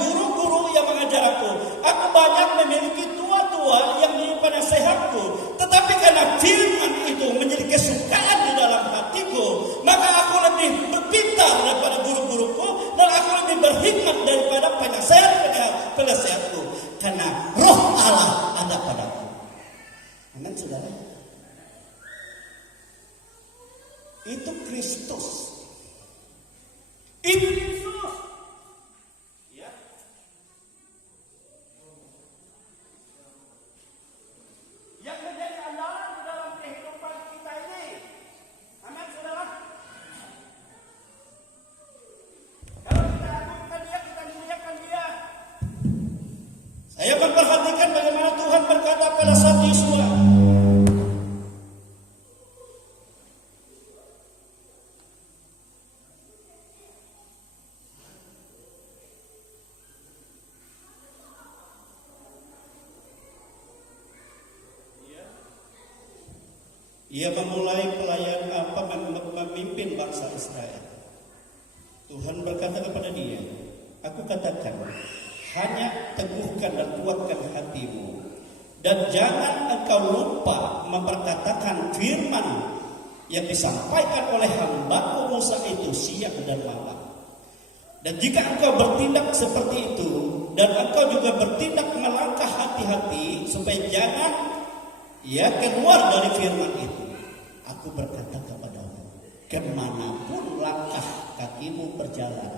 guru-guru yang mengajar aku banyak memiliki tua-tua yang menasehatku. Tetapi karena firman itu menjadi kesukaan di dalam hatiku, maka aku lebih berpintar daripada guru-guruku, dan aku lebih berhikmat daripada penasehatku, karena roh Allah ada padaku. Amin saudara. Itu Kristus. Itu Kristus. Ya. Yang menjadi andalan di dalam kehidupan kita ini. Amin saudara. Kalau kita agungkan Dia, kita muliakan Dia. Saya memperhatikan bagaimana Tuhan berkata pada saat Yosua. Ia memulai memimpin bangsa Israel. Tuhan berkata kepada dia, aku katakan, hanya teguhkan dan kuatkan hatimu, dan jangan engkau lupa memperkatakan firman yang disampaikan oleh hamba-Ku Musa itu siang dan malam. Dan jika engkau bertindak seperti itu, dan engkau juga bertindak melangkah hati-hati supaya jangan keluar dari firman itu, aku berkata kepadamu, kemanapun langkah kakimu berjalan,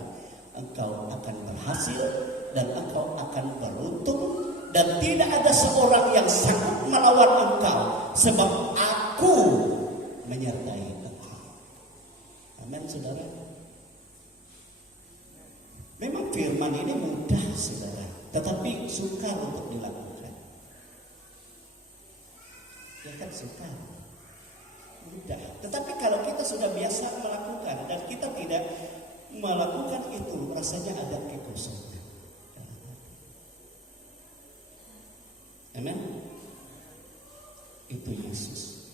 engkau akan berhasil dan engkau akan beruntung, dan tidak ada seorang yang sanggup melawan engkau, sebab aku menyertai engkau. Amin, saudara. Memang firman ini mudah, saudara, tetapi sukar untuk dilakukan. Ya kan, sukar, mudah. Tetapi kalau kita sudah biasa melakukan dan kita tidak melakukan itu, rasanya ada kekosongan. Amin. Itu Yesus.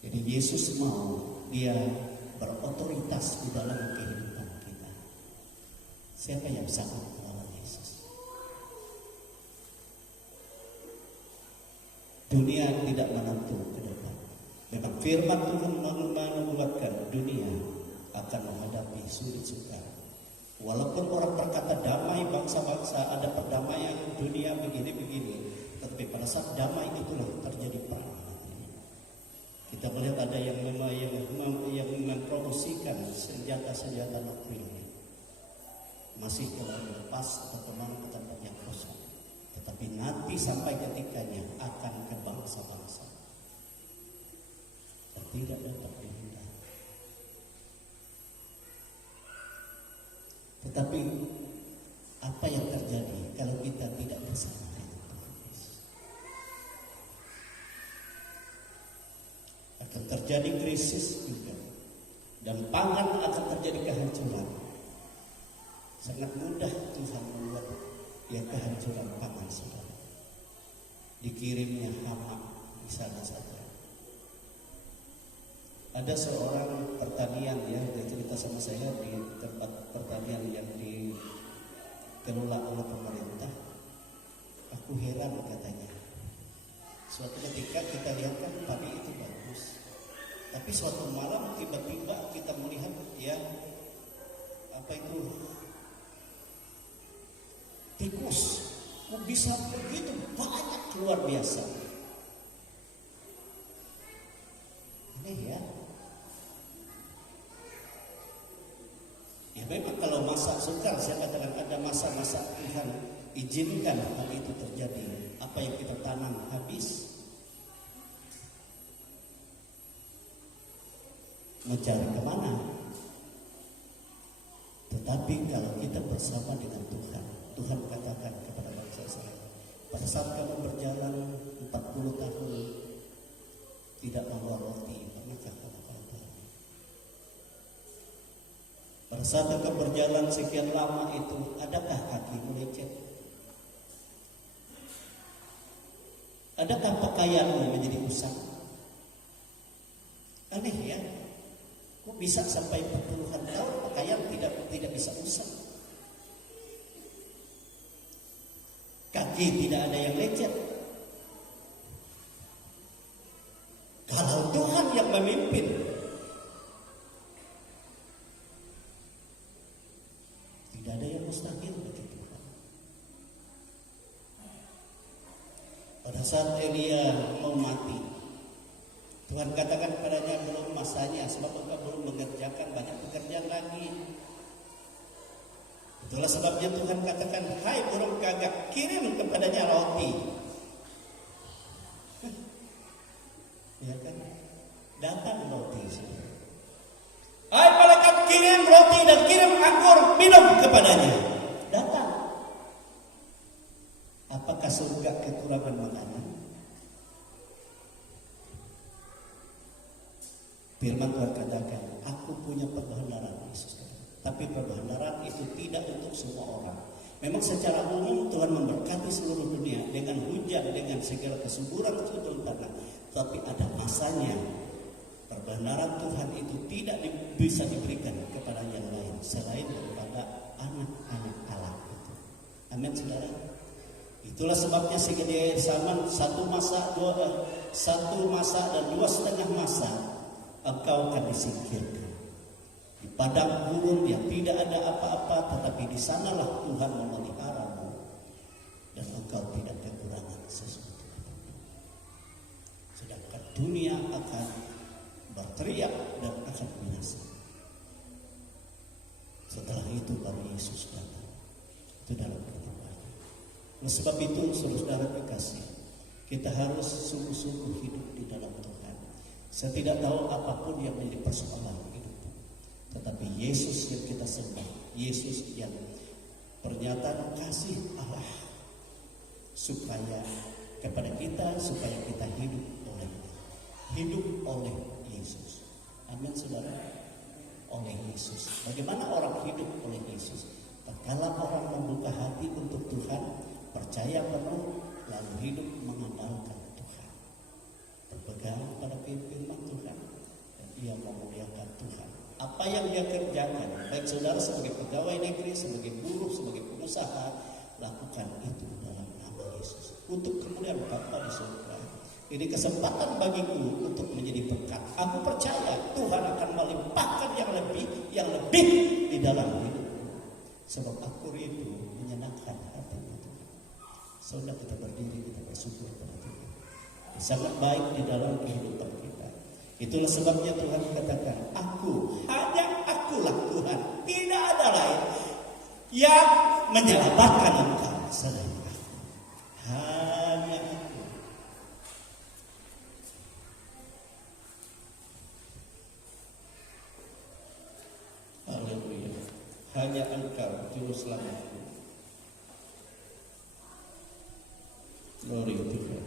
Jadi Yesus mau dia berotoritas di dalam kehidupan kita. Siapa yang sanggup melawan Yesus? Dunia tidak menentu ke depan. Memang firman Tuhan menubuatkan dunia akan menghadapi sulit sukar. Walaupun orang berkata damai bangsa-bangsa, ada perdamaian dunia begini-begini, tetapi pada saat damai itulah terjadi perang. Kita melihat ada yang mempromosikan senjata-senjata nuklir, masih telah lepas atau kemana ke tempat yang kosong. Tetapi nanti sampai ketikanya akan ke bangsa-bangsa dan tidak dapat dihindari. Tetapi apa yang terjadi kalau kita tidak bersama dengan Tuhan Yesus? Akan terjadi krisis juga, dan pangan akan terjadi kehancuran. Sangat mudah Tuhan membuat kehancuran pangan, saudara. Dikirimnya hama di sana saja. Ada seorang pertanian dia cerita sama saya di tempat pertanian yang dikelola oleh pemerintah. Aku heran, katanya. Suatu ketika kita lihat kan padi itu bagus, tapi suatu malam tiba-tiba kita melihat tikus. Kok bisa begitu banyak, luar biasa. Aneh ya. Ya memang kalau masa sukar, saya katakan ada masa-masa Tuhan izinkan hal itu terjadi. Apa yang kita tanam habis. Mencari kemana? Tetapi kalau kita bersama dengan Tuhan, Tuhan katakan kepada bangsa Israel, pada saat kamu berjalan 40 tahun tidak membawa roti, pernahkah kamu lapar? Pada saat engkau berjalan sekian lama itu, adakah kakimu lecet? Adakah pakaianmu menjadi usang? Aneh ya. Kok bisa sampai puluhan tahun pakaian tidak bisa usang? Kaki tidak ada yang lecet. Kalau Tuhan yang memimpin, tidak ada yang mustahil bagi Tuhan. Pada saat Elia mau mati, Tuhan katakan kepadanya, belum masanya, sebab engkau belum mengerjakan banyak pekerjaan lagi. Itulah sebabnya Tuhan katakan, hai burung gagak, kirim kepadanya roti. Ya kan? Datang roti. Hai malaikat, kirim roti dan kirim anggur minum kepadanya. Datang. Apakah surga kekurangan makanan? Firman Tuhan katakan, aku punya perbendaharaan, Yesus katakan. Tapi perbendaharaan itu tidak untuk semua orang. Memang secara umum Tuhan memberkati seluruh dunia dengan hujan, dengan segala kesuburan turun tanah. Tapi ada masanya perbendaharaan Tuhan itu tidak bisa diberikan kepada yang lain selain daripada anak-anak Allah itu. Amin, saudara. Itulah sebabnya segede zaman satu masa dan 2,5 masa engkau akan disingkirkan. padang gurun yang tidak ada apa-apa, tetapi di sanalah Tuhan memeliharamu dan engkau tidak kekurangan sesuatu. Sedangkan dunia akan berteriak dan akan binasa. Setelah itu baru Yesus datang. Itu dalam pertemuan. Oleh sebab itu, saudara kekasih, kita harus sungguh-sungguh hidup di dalam Tuhan. Saya tidak tahu apapun yang menjadi persoalan hidup, tetapi Yesus yang kita sembah, Yesus yang pernyataan kasih Allah supaya kepada kita, supaya kita hidup oleh Yesus. Amin, saudara. Oleh Yesus. Bagaimana orang hidup oleh Yesus? Tatkala orang membuka hati untuk Tuhan, percaya penuh, lalu hidup mengandalkan Tuhan, berpegang pada firman Tuhan, dan ia memuliakan Tuhan. Apa yang dia kerjakan, baik saudara sebagai pegawai negeri, sebagai buruh, sebagai pengusaha, lakukan itu dalam nama Yesus untuk kemuliaan Bapa di surga. Ini kesempatan bagiku untuk menjadi berkat. Aku percaya Tuhan akan melimpahkan yang lebih di dalam hidupku. Sebab aku rindu menyenangkan hati Tuhan. Saudara, kita berdiri, kita bersyukur kepada Tuhan. Sangat baik di dalam kehidupan kita. Itulah sebabnya Tuhan katakan, hanya akulah Tuhan, tidak ada lain yang menyelamatkan engkau selain aku. Hanya aku. Haleluya. Hanya engkau juru selamatku. Glory to God.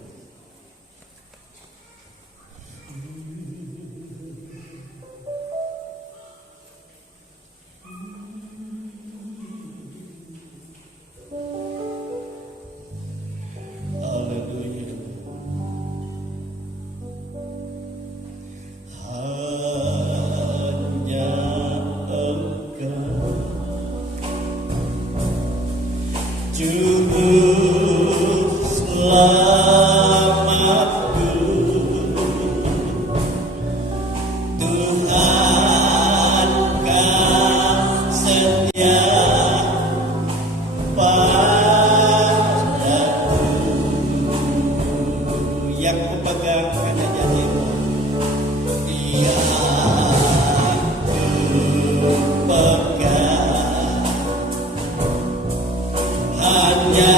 Haleluya. Hanya engkau juru selamatku, Tuhan kau setia padaku, yang kupegang hanya janjimu, yang kupegang hanya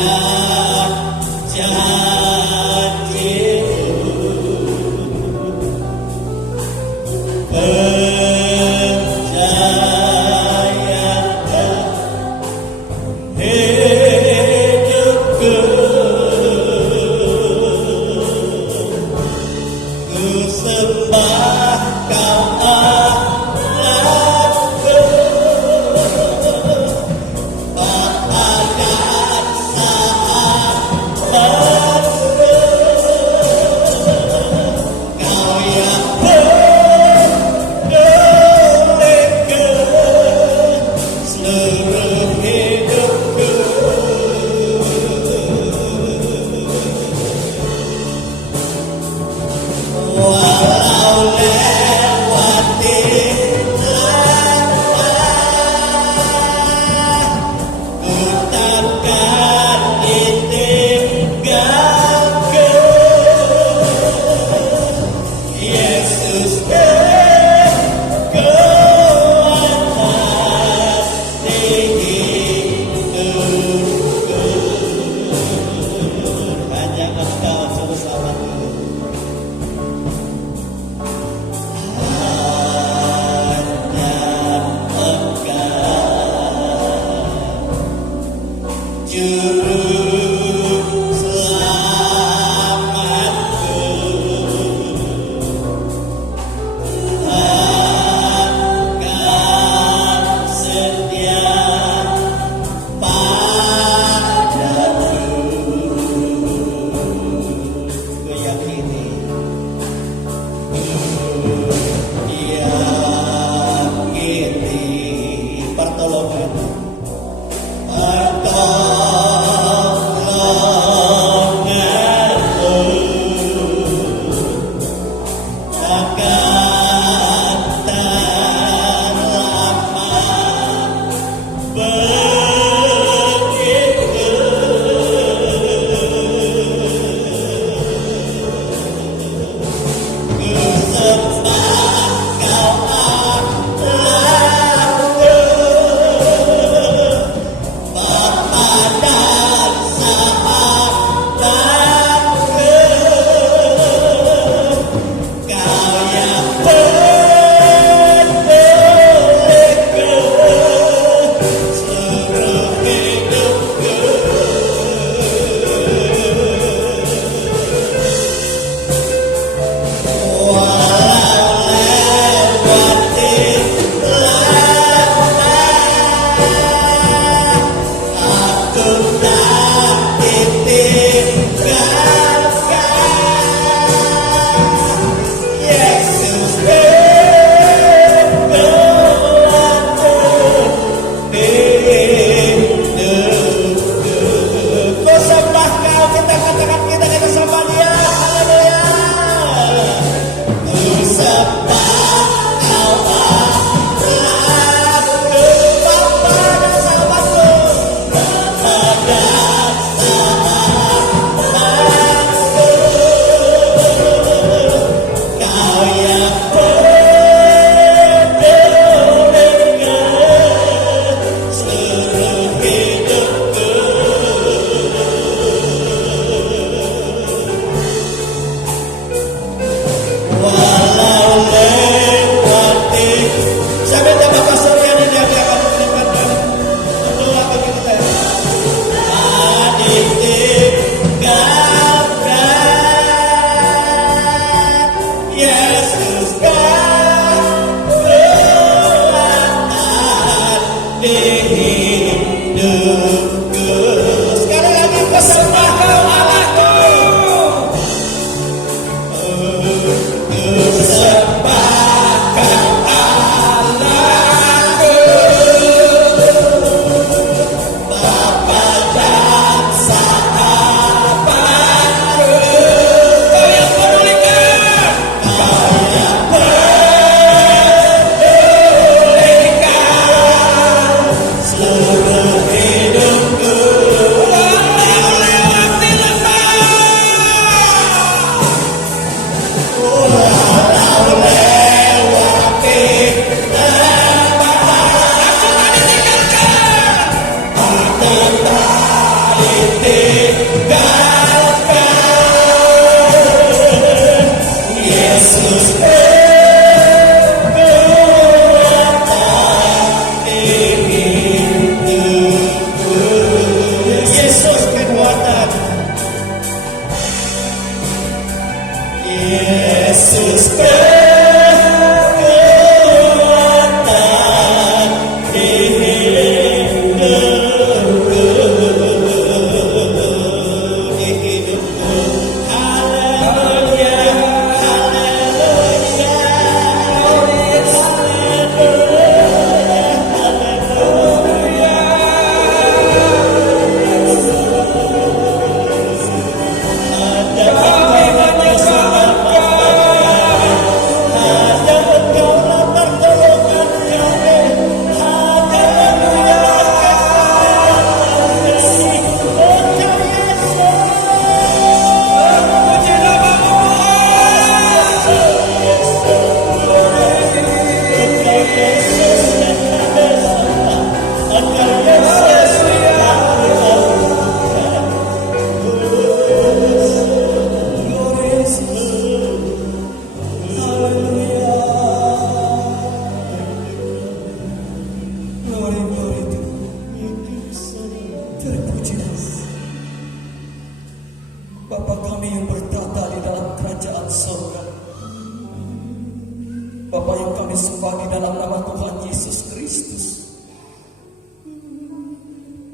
kami sembah di dalam nama Tuhan Yesus Kristus.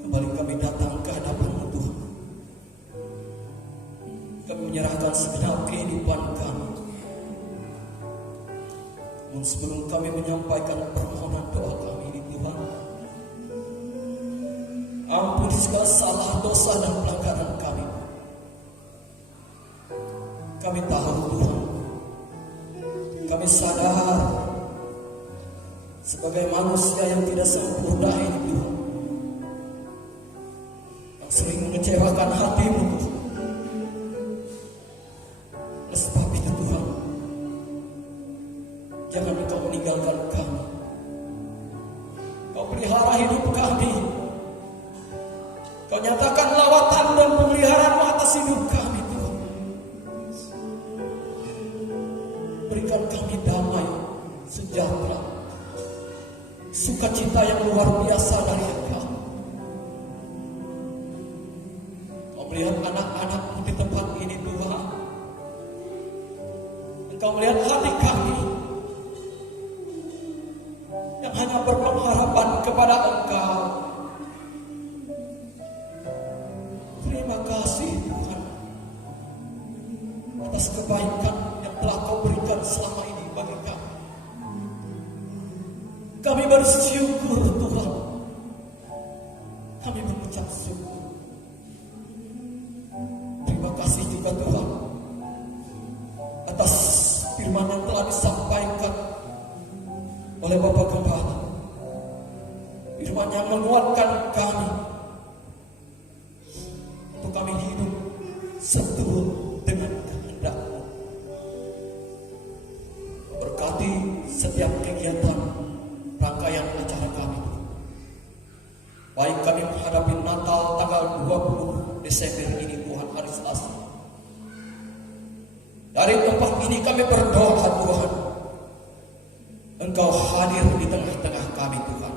Kembali kami datang ke hadapan-Mu Tuhan. Kami menyerahkan segenap kehidupan kami. Namun sebelum kami menyampaikan permohonan doa kami ini Tuhan, ampuni segala salah, dosa dan pelanggaran kami. Kami tahu Tuhan, kami sadar sebagai manusia yang tidak sempurna ini Tuhan, yang sering mengecewakan hati-Mu Tuhan. Oleh sebab itu Tuhan, jangan Engkau meninggalkan kami. Kau pelihara hidup kami. Kau nyatakan lawatan dan pemeliharaan-Mu atas hidup kami Tuhan. Berikan kami damai, sejahtera, sukacita yang luar biasa dari Engkau. Kau melihat anak-anak-Mu di tempat ini Tuhan. Engkau melihat hati kami yang hanya berpengharapan kepada Engkau. Terima kasih Tuhan atas kebaikan yang telah Kau berikan selama ini bagi kami. Kami bersyukur Tuhan. Kami mengucap syukur. Terima kasih juga Tuhan atas firman yang telah disampaikan oleh Bapak Gembala. Firman yang menguatkan kami untuk kami hidup seturut dengan kehendak-Mu. Berkati setiap kegiatan rangkaian acara kami. Baik kami menghadapi Natal tanggal 20 Desember ini Tuhan, hari Selasa. Dari tempat ini kami berdoa Tuhan, Engkau hadir di tengah-tengah kami Tuhan.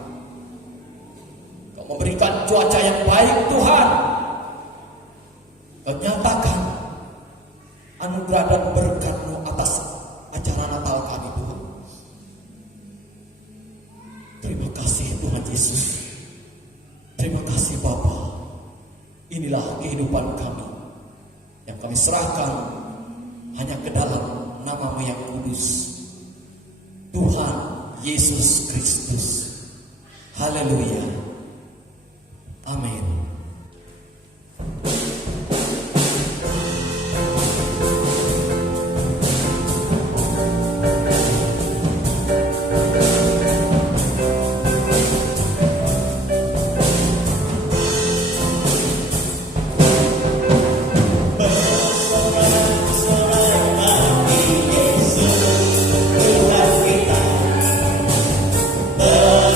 Engkau memberikan cuaca yang baik Tuhan. Engkau nyatakan anugerah dan berkat-Mu atas acara Natal kami Tuhan. Terima kasih Tuhan Yesus. Terima kasih Bapa. Inilah kehidupan kami yang kami serahkan hanya ke dalam nama-Mu yang kudus, Tuhan Yesus Kristus. Haleluya. Amin.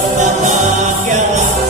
Berbahagialah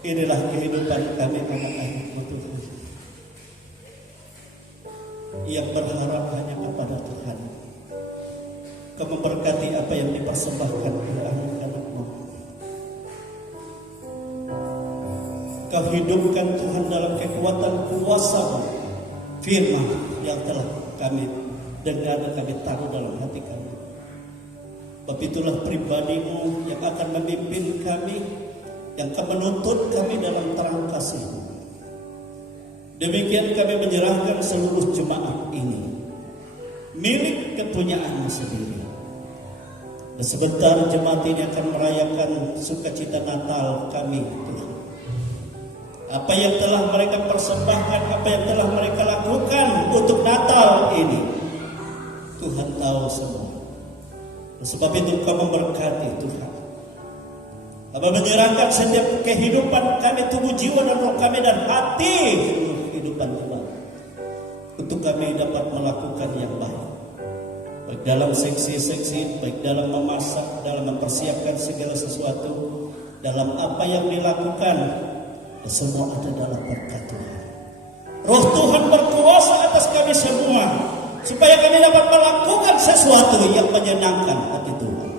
Inilah kehidupan kami anak-anak-Mu Tuhan, yang berharap hanya kepada Tuhan. Kau memberkati apa yang dipersembahkan oleh anak-anak-Mu. Kau hidupkan Tuhan dalam kekuatan kuasa-Mu, firman yang telah kami dengar dan kami taruh dalam hati kami. Sebab itulah pribadi-Mu yang akan memimpin kami, yang akan menuntut kami dalam terang kasih-Mu. Demikian kami menyerahkan seluruh jemaat ini milik kepunyaan-Mu sendiri. Dan sebentar jemaat ini akan merayakan sukacita Natal kami, Tuhan. Apa yang telah mereka persembahkan, apa yang telah mereka lakukan untuk Natal ini, Tuhan tahu semua. Dan sebab itu Kau memberkati Tuhan. Kami menyerahkan setiap kehidupan kami, tubuh, jiwa, dan roh kami, dan hati, seluruh kehidupan Tuhan, untuk kami dapat melakukan yang baik, baik dalam seksi-seksi, baik dalam memasak, dalam mempersiapkan segala sesuatu, dalam apa yang dilakukan, dan semua ada dalam berkat Tuhan. Roh Tuhan berkuasa atas kami semua, supaya kami dapat melakukan sesuatu yang menyenangkan hati Tuhan.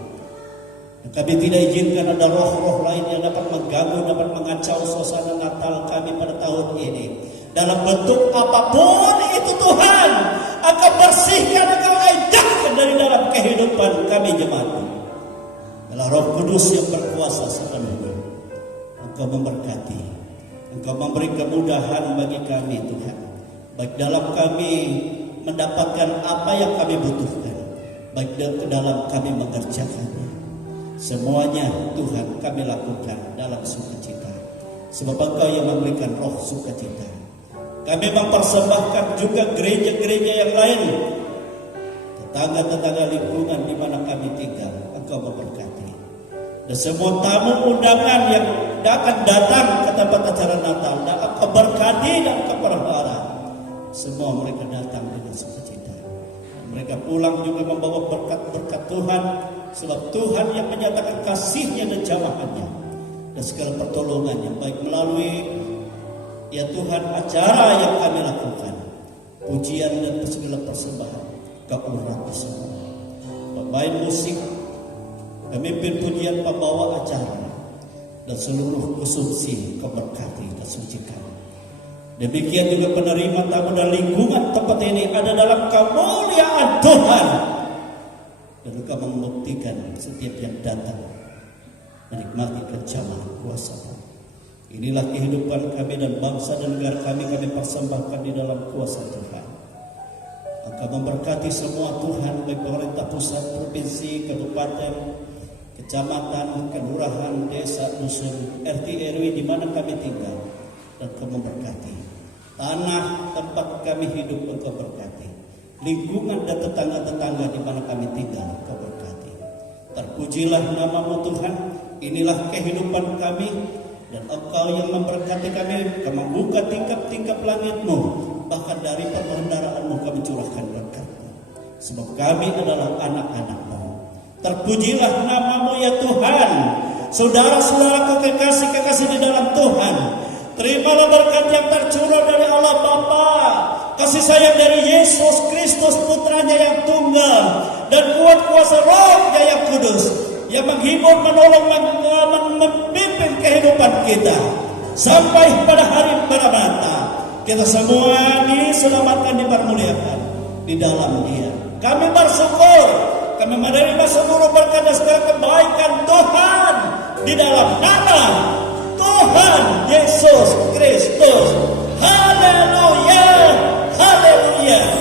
Kami tidak izinkan ada roh-roh lain yang dapat mengganggu, dapat mengacau suasana Natal kami pada tahun ini. Dalam bentuk apapun itu Tuhan, Engkau bersihkan, Engkau ajakkan dari dalam kehidupan kami jemaat. Adalah Roh Kudus yang berkuasa sepenuhnya. Engkau memberkati, Engkau memberi kemudahan bagi kami Tuhan, baik dalam kami mendapatkan apa yang kami butuhkan, baik dalam kami mengerjakannya. Semuanya Tuhan kami lakukan dalam sukacita, sebab Engkau yang memberikan roh sukacita. Kami mempersembahkan juga gereja-gereja yang lain, tetangga-tetangga lingkungan di mana kami tinggal. Engkau memberkati. Dan semua tamu undangan yang akan datang ke tempat acara Natal, Engkau berkati dan Engkau pelihara. Semua mereka datang dengan sukacita. Mereka pulang juga membawa berkat-berkat Tuhan, sebab Tuhan yang menyatakan kasih-Nya dan jamahannya dan segala pertolongannya, baik melalui ya Tuhan acara yang kami lakukan, pujian dan segala persembahan, Kau urapi semua. Pemain musik, pemimpin pujian, pembawa acara, dan seluruh konsumsi Kau berkati dan sucikan. Demikian juga penerima tamu dan lingkungan tempat ini ada dalam kemuliaan Tuhan. Dan Engkau membuktikan setiap yang datang menikmati kecaman kuasa. Inilah kehidupan kami dan bangsa dan negara kami persembahkan di dalam kuasa Tuhan. Engkau memberkati semua Tuhan, baik pemerintah pusat, provinsi, kabupaten, kecamatan, kelurahan, desa, dusun, RT RW di mana kami tinggal, dan Engkau memberkati tanah tempat kami hidup. Engkau berkati lingkungan dan tetangga-tetangga di mana kami tinggal. Engkau berkati. Terpujilah nama-Mu Tuhan. Inilah kehidupan kami, dan Engkau yang memberkati kami. Kau membuka tingkap-tingkap langit-Mu, bahkan dari perbendaharaan-Mu kami curahkan berkat-Mu. sebab kami adalah anak-anak-Mu. Terpujilah nama-Mu ya Tuhan. Saudara-saudaraku kekasih-kekasih di dalam Tuhan, terimalah berkat yang tercurah dari Allah Bapa, kasih sayang dari Yesus Kristus putranya yang tunggal, dan kuat kuasa Roh-Nya yang kudus, yang menghibur, menolong, memimpin kehidupan kita sampai pada hari Maranatha. Kita semua diselamatkan, dipermuliakan di dalam Dia. Kami bersyukur, kami menerima seluruh berkat dan segala kebaikan Tuhan di dalam nama Tuhan Yesus Kristus. Haleluya, haleluya.